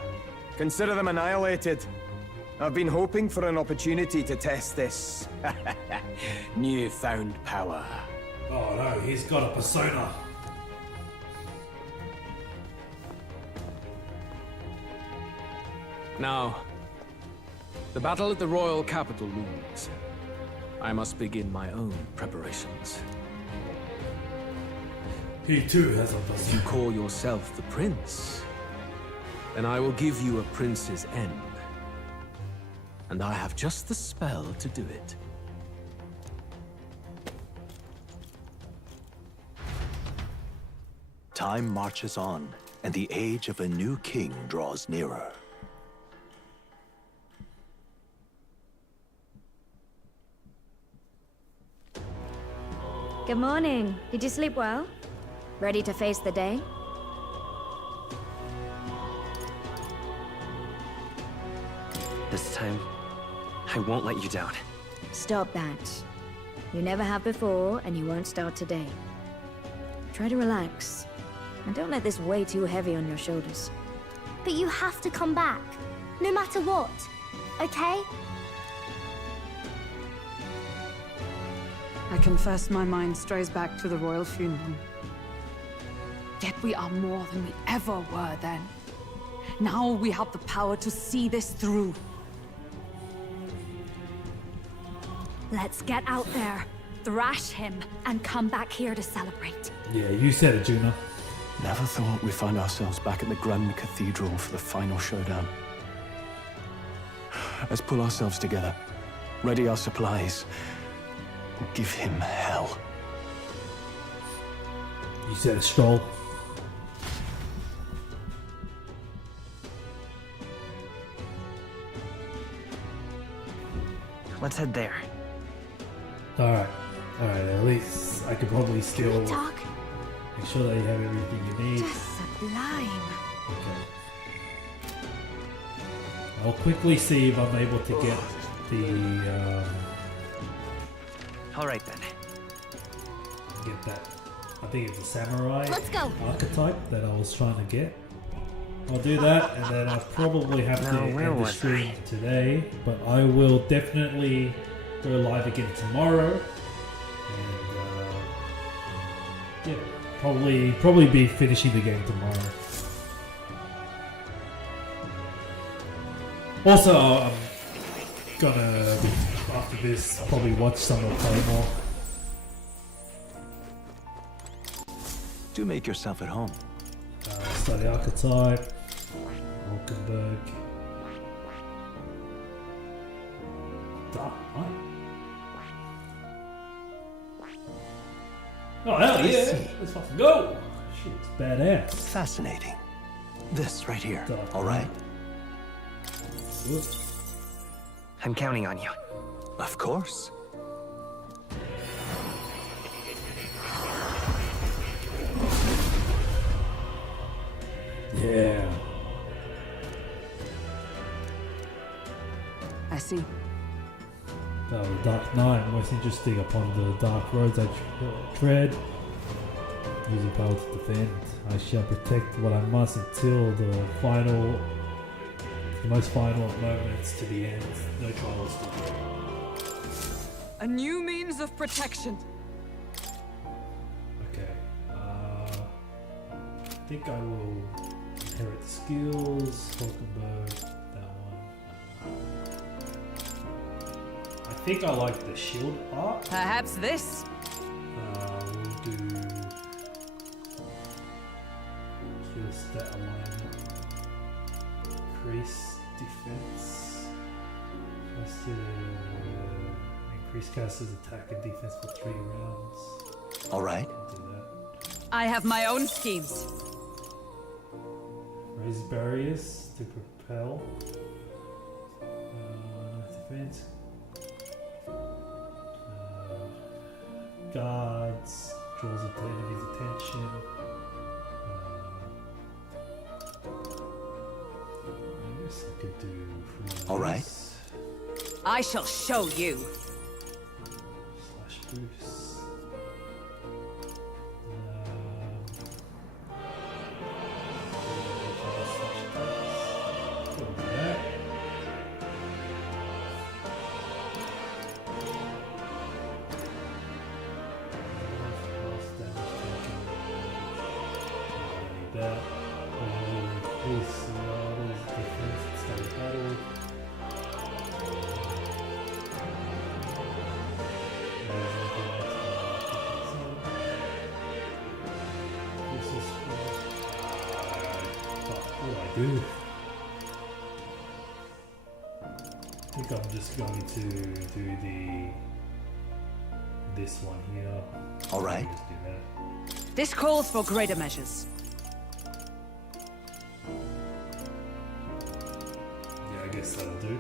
consider them annihilated. I've been hoping for an opportunity to test this newfound power. Oh no, he's got a persona. Now, the battle at the royal capital looms. I must begin my own preparations. He too has a If persona. you call yourself the prince, then I will give you a prince's end. And I have just the spell to do it. Time marches on, and the age of a new king draws nearer. Good morning. Did you sleep well? Ready to face the day? This time, I won't let you down. Stop that. You never have before, and you won't start today. Try to relax. And don't let this weigh too heavy on your shoulders. But you have to come back, no matter what, okay? I confess my mind strays back to the royal funeral. Yet we are more than we ever were then. Now we have the power to see this through. Let's get out there, thrash him, and come back here to celebrate. Yeah, you said it, Juno. Never thought we'd find ourselves back at the Grand Cathedral for the final showdown. Let's pull ourselves together, ready our supplies, and give him hell. You said a stroll. Let's head there. Alright, at least I could probably still make Talk. sure that you have everything you need. Just sublime. Okay. I'll quickly see if I'm able to get All right then. Get that. I think it's a samurai Let's go. archetype that I was trying to get. I'll do that, and then I'll probably have to Now, where end the was stream today. But I will definitely go live again tomorrow, and yeah, probably be finishing the game tomorrow. Also, I'm gonna after this probably watch some of Claymore. Do make yourself at home. Study archetype, Wolkenberg, Dark Knight. Oh hell yeah! Let's fucking go! Shit, it's badass. Fascinating. This right here. Dark All right. Knight. I'm counting on you. Of course. Yeah. I see. The Dark Knight, most interesting upon the dark roads I tread. Using power to defend. I shall protect what I must until the most final moments to the end. No trials to do. A new means of protection. Okay. I think I will inherit skills. Hulkenberg, that one. I think I like the shield art. Perhaps this. We'll do kill stat alignment. Increase defense. Increase caster's attack and defense for 3 rounds. All right. I'll do that. I have my own schemes. Raise barriers to propel. Defense. Guards. Draws the enemy's attention. I guess I could do. All right. I shall show you. Slash boost. do. I think I'm just going to do this one here. All right. Just do that. This calls for greater measures. Yeah, I guess that'll do.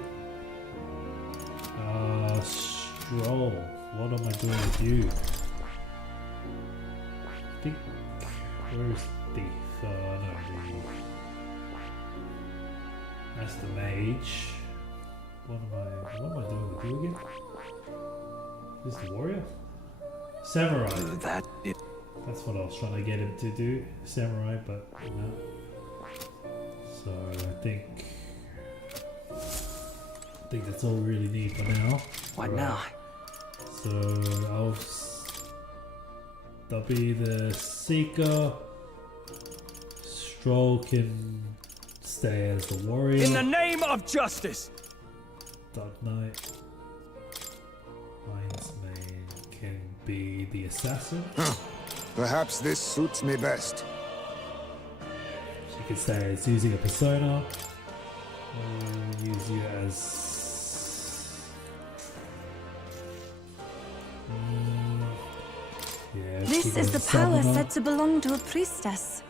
Stroll. What am I doing with you? I think. Where's Thief? No, that's the mage. What am I doing with you again? This is the warrior? Samurai. That's what I was trying to get him to do. Samurai, but no. So I think that's all we really need for now. What now? So that'll be the Seeker. Stroll can stay as the warrior. In the name of justice! Dark Knight. Lionsmane can be the assassin. Perhaps this suits me best. She can stay as using a persona. Or use you as... yeah, This is the power said to belong to a priestess.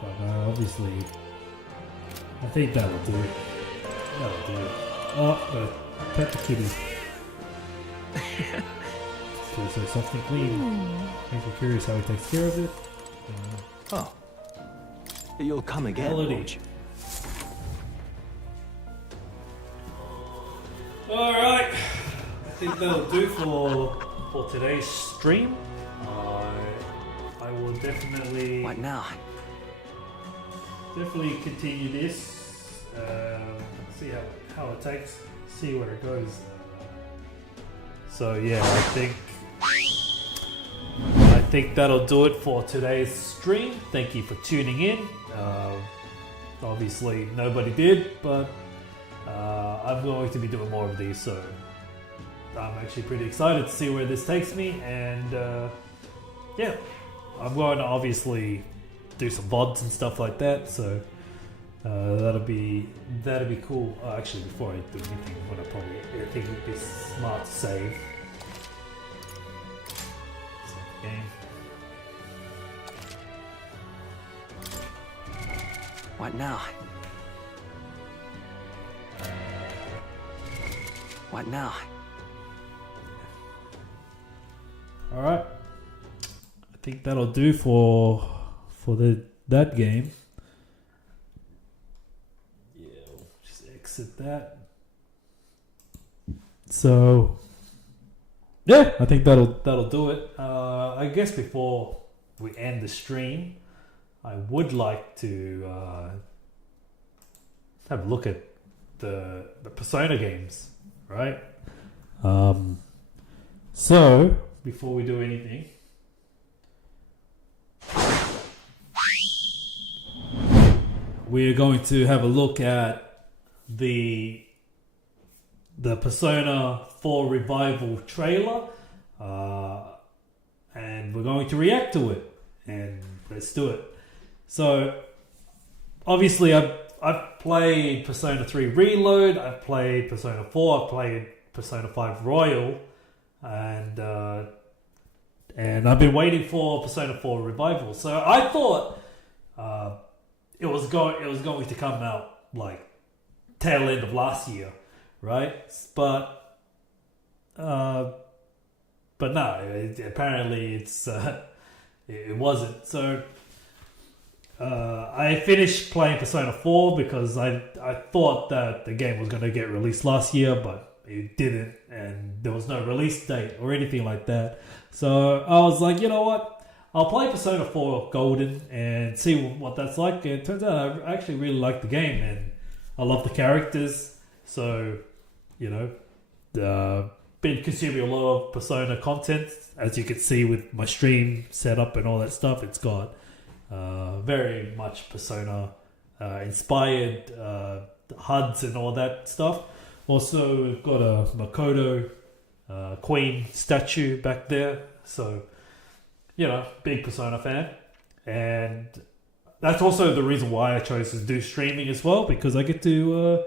But obviously, I think that'll do. That'll do. Oh, pet the kitty. So soft and clean. Makes me curious how he takes care of it. Oh. You'll come again, Melody. won't you? Alright. I think that'll do for today's stream. I will definitely. What now? Definitely continue this. See how it takes. See where it goes. So yeah, I think that'll do it for today's stream. Thank you for tuning in. Obviously nobody did, but I'm going to be doing more of these, so I'm actually pretty excited to see where this takes me. And yeah, I'm going to obviously do some VODs and stuff like that, so that'll be cool. Actually, before I do anything, I think it'd be smart to save. Game. What now? What now? All right. I think that'll do for that game. Yeah, we'll just exit that. So yeah, I think that'll do it. I guess before we end the stream, I would like to have a look at the Persona games, right? So before we do anything, we're going to have a look at the Persona 4 Revival trailer, and we're going to react to it. And let's do it. So, obviously, I've played Persona 3 Reload, I've played Persona 4, I've played Persona 5 Royal, and I've been waiting for Persona 4 Revival. So I thought it was going to come out like tail end of last year, right? But no, apparently it wasn't. So I finished playing Persona 4 because I thought that the game was going to get released last year, but it didn't, and there was no release date or anything like that. So I was like, you know what? I'll play Persona 4 Golden and see what that's like. And it turns out I actually really like the game, and I love the characters. So, you know, been consuming a lot of Persona content, as you can see with my stream setup and all that stuff. It's got very much Persona inspired HUDs and all that stuff. Also, we've got a Makoto Queen statue back there. So, you know, big Persona fan. And that's also the reason why I chose to do streaming as well, because I get to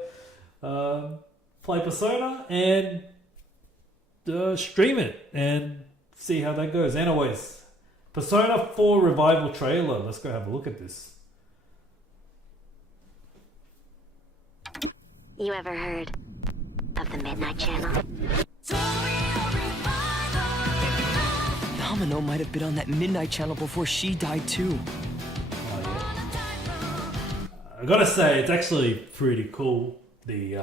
play Persona and stream it and see how that goes. Anyways, Persona 4 Revival trailer. Let's go have a look at this. You ever heard of the Midnight Channel? Domino might have been on that Midnight Channel before she died too. I gotta say, it's actually pretty cool. The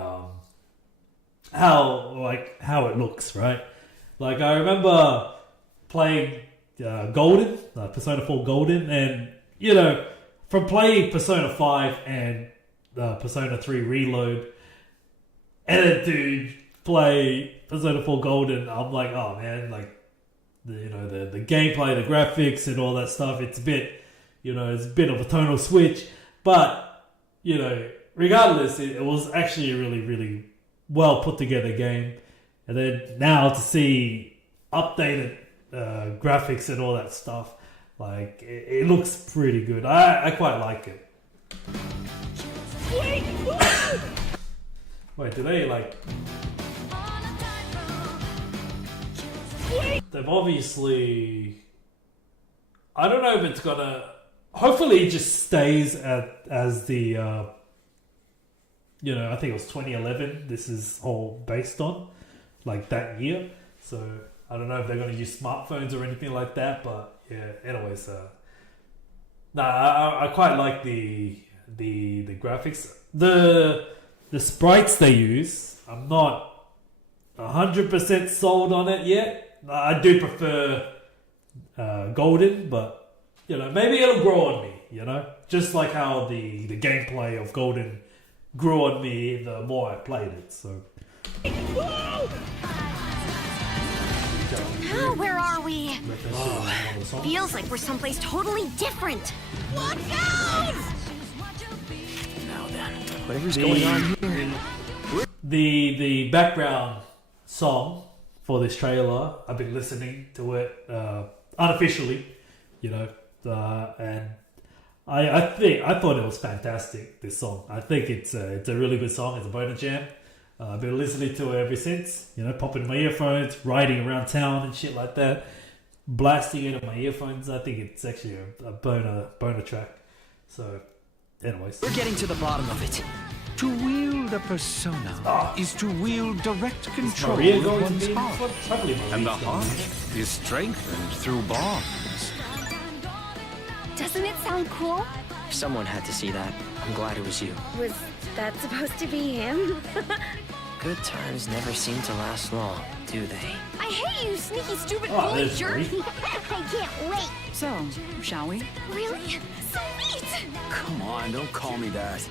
how it looks, right? Like, I remember playing Golden, Persona 4 Golden, and you know, from playing Persona 5 and Persona 3 Reload, and then to play Persona 4 Golden, I'm like, oh man, like, the gameplay, the graphics, and all that stuff. It's a bit, it's a bit of a tonal switch, but regardless, it was actually a really, really well put together game. And then now to see updated graphics and all that stuff, like it looks pretty good. I quite like it. Wait, do they like? They've obviously. I don't know if it's gonna. Hopefully, it just stays as the. I think it was 2011. This is all based on, like, that year. So I don't know if they're gonna use smartphones or anything like that. But yeah. Anyways, I quite like the graphics. The sprites they use, I'm not 100% sold on it yet. I do prefer Golden, but you know, maybe it'll grow on me. You know, just like how the gameplay of Golden grew on me the more I played it. So. Oh, where are we? Feels like we're someplace totally different. Watch out! Now then, whatever's going on here. The background song for this trailer, I've been listening to it unofficially, you know, and I thought it was fantastic. This song, I think it's a really good song. It's a boner jam. I've been listening to it ever since, you know, popping my earphones, riding around town and shit like that, blasting it on my earphones. I think it's actually a boner track. So, anyways. We're getting to the bottom of it. To wield a persona is to wield direct control of one's heart. And the heart is strengthened through bonds. Doesn't it sound cool? Someone had to see that. I'm glad it was you. Was that supposed to be him? Good times never seem to last long, do they? I hate you, sneaky, stupid bully there's jerk! Marie. I can't wait! So, shall we? Really? So neat! Come on, don't call me that.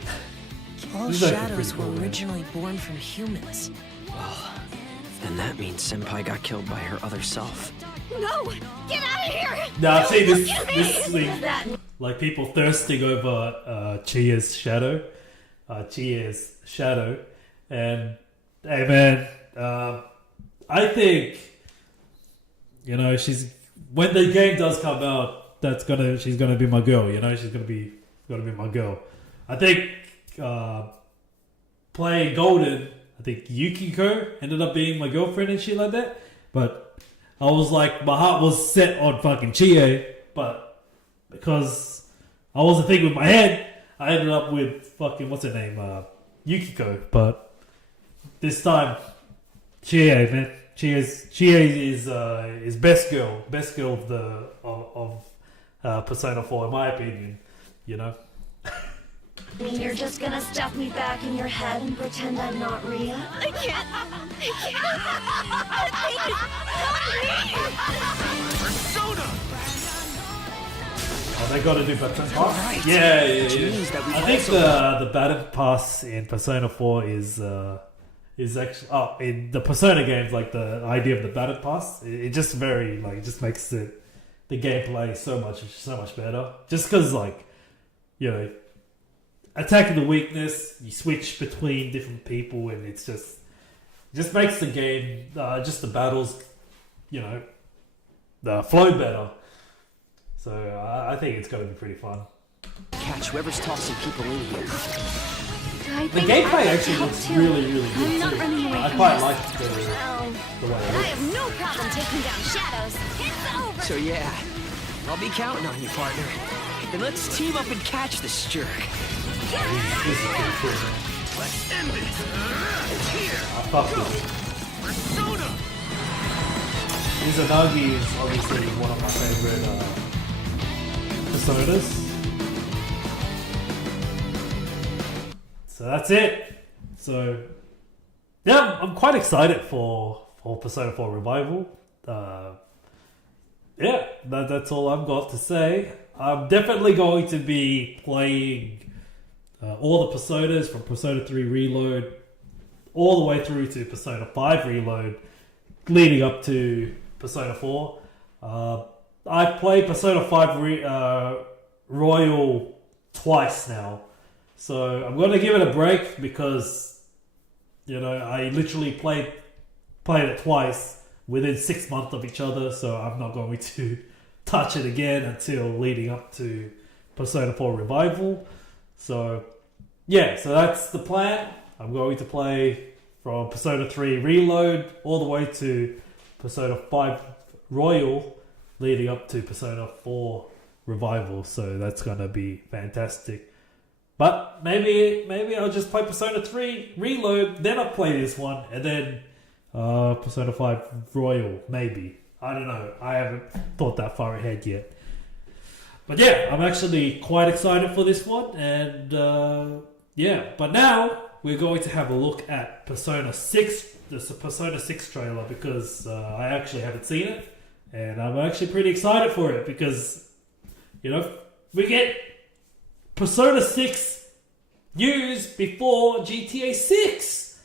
All These are shadows pretty were cool, originally born from humans. Well, then that means Senpai got killed by her other self. No! Get out of here! Now, see Don't this look at me! thing, like people thirsting over Chia's shadow, and hey man, I think, you know, when the game does come out, she's gonna be my girl. You know, she's gonna be my girl. I think playing Golden, I think Yukiko ended up being my girlfriend and shit like that. But I was like, my heart was set on fucking Chie, but because I wasn't thinking with my head, I ended up with fucking what's her name, Yukiko. But this time, Chie, man, Chie is best girl of Persona 4 in my opinion. You know. And you're just gonna stuff me back in your head and pretend I'm not Rhea? I can't. Persona! Oh, they got to do Battle Pass? Right. Yeah. That I think the Battle Pass in Persona 4 is actually in the Persona games, like the idea of the Battle Pass, it just it just makes the gameplay so much better. Just because, like, you know, attacking the weakness, you switch between different people, and it just makes the game, just the battles, you know, flow better. So I think it's going to be pretty fun. Catch whoever's tossing people in here. The gameplay actually looks really good. I'm not too. running away I from quite this. like the way it I looks. have no problem taking down shadows. It's over! So yeah, I'll be counting on you, partner. Then let's team up and catch this jerk. This is pretty cool. Let's end this! Here! I fuck with it. Persona! Izanagi is obviously one of my favorite personas. So that's it. So yeah, I'm quite excited for Persona 4 Revival. Yeah, that's all I've got to say. I'm definitely going to be playing all the Personas from Persona 3 Reload all the way through to Persona 5 Reload, leading up to Persona 4. I played Persona 5 Royal twice now. So I'm going to give it a break because, you know, I literally played it twice within 6 months of each other. So I'm not going to touch it again until leading up to Persona 4 Revival. So yeah, so that's the plan. I'm going to play from Persona 3 Reload all the way to Persona 5 Royal, leading up to Persona 4 Revival. So that's going to be fantastic. But maybe I'll just play Persona 3 Reload, then I'll play this one, and then Persona 5 Royal, maybe. I don't know. I haven't thought that far ahead yet. But yeah, I'm actually quite excited for this one, and yeah. But now, we're going to have a look at Persona 6, the Persona 6 trailer, because I actually haven't seen it, and I'm actually pretty excited for it, because, you know, we get Persona 6 news before GTA 6,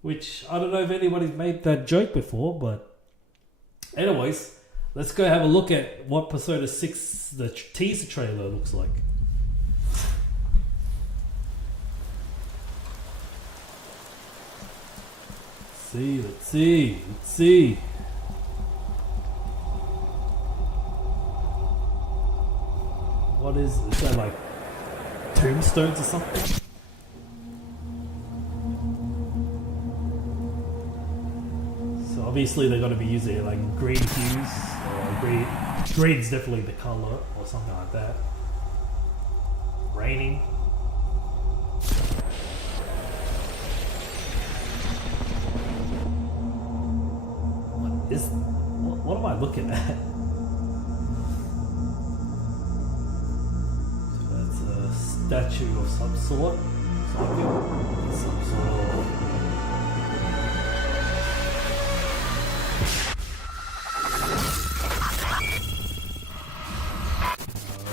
which I don't know if anybody's made that joke before, but anyways, let's go have a look at what Persona 6, the teaser trailer, looks like. Let's see. What is that, like tombstones or something? So obviously they're going to be using like green hues, or green's definitely the color, or something like that. Raining. What am I looking at? So that's a statue of some sort. Some sort of...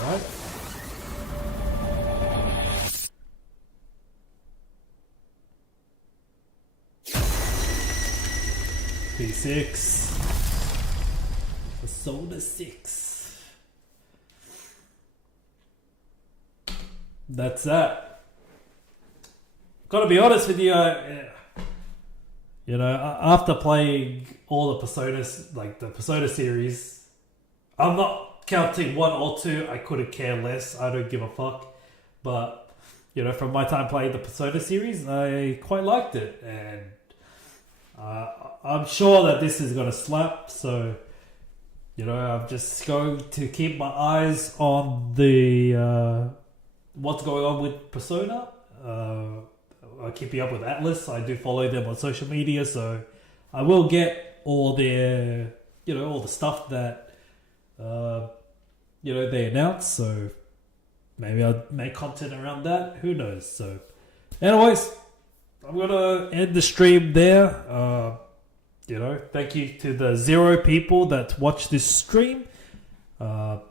Alright. P6. Persona 6. That's that. Gotta be honest with you, you know, after playing all the Personas, like the Persona series, I'm not counting 1 or 2, I couldn't care less, I don't give a fuck. But, you know, from my time playing the Persona series, I quite liked it, and I'm sure that this is gonna slap, so... You know, I'm just going to keep my eyes on the what's going on with Persona. I keep you up with Atlas. I do follow them on social media, so I will get all their, you know, all the stuff that you know, they announce. So maybe I'll make content around that. Who knows? So, anyways, I'm gonna end the stream there. You know, thank you to the 0 people that watch this stream. But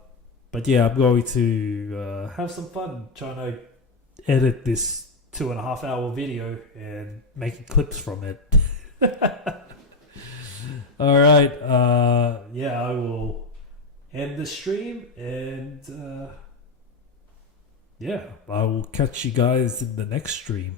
yeah, I'm going to have some fun trying to edit this 2.5 hour video and making clips from it. Alright, yeah, I will end the stream, and yeah, I will catch you guys in the next stream.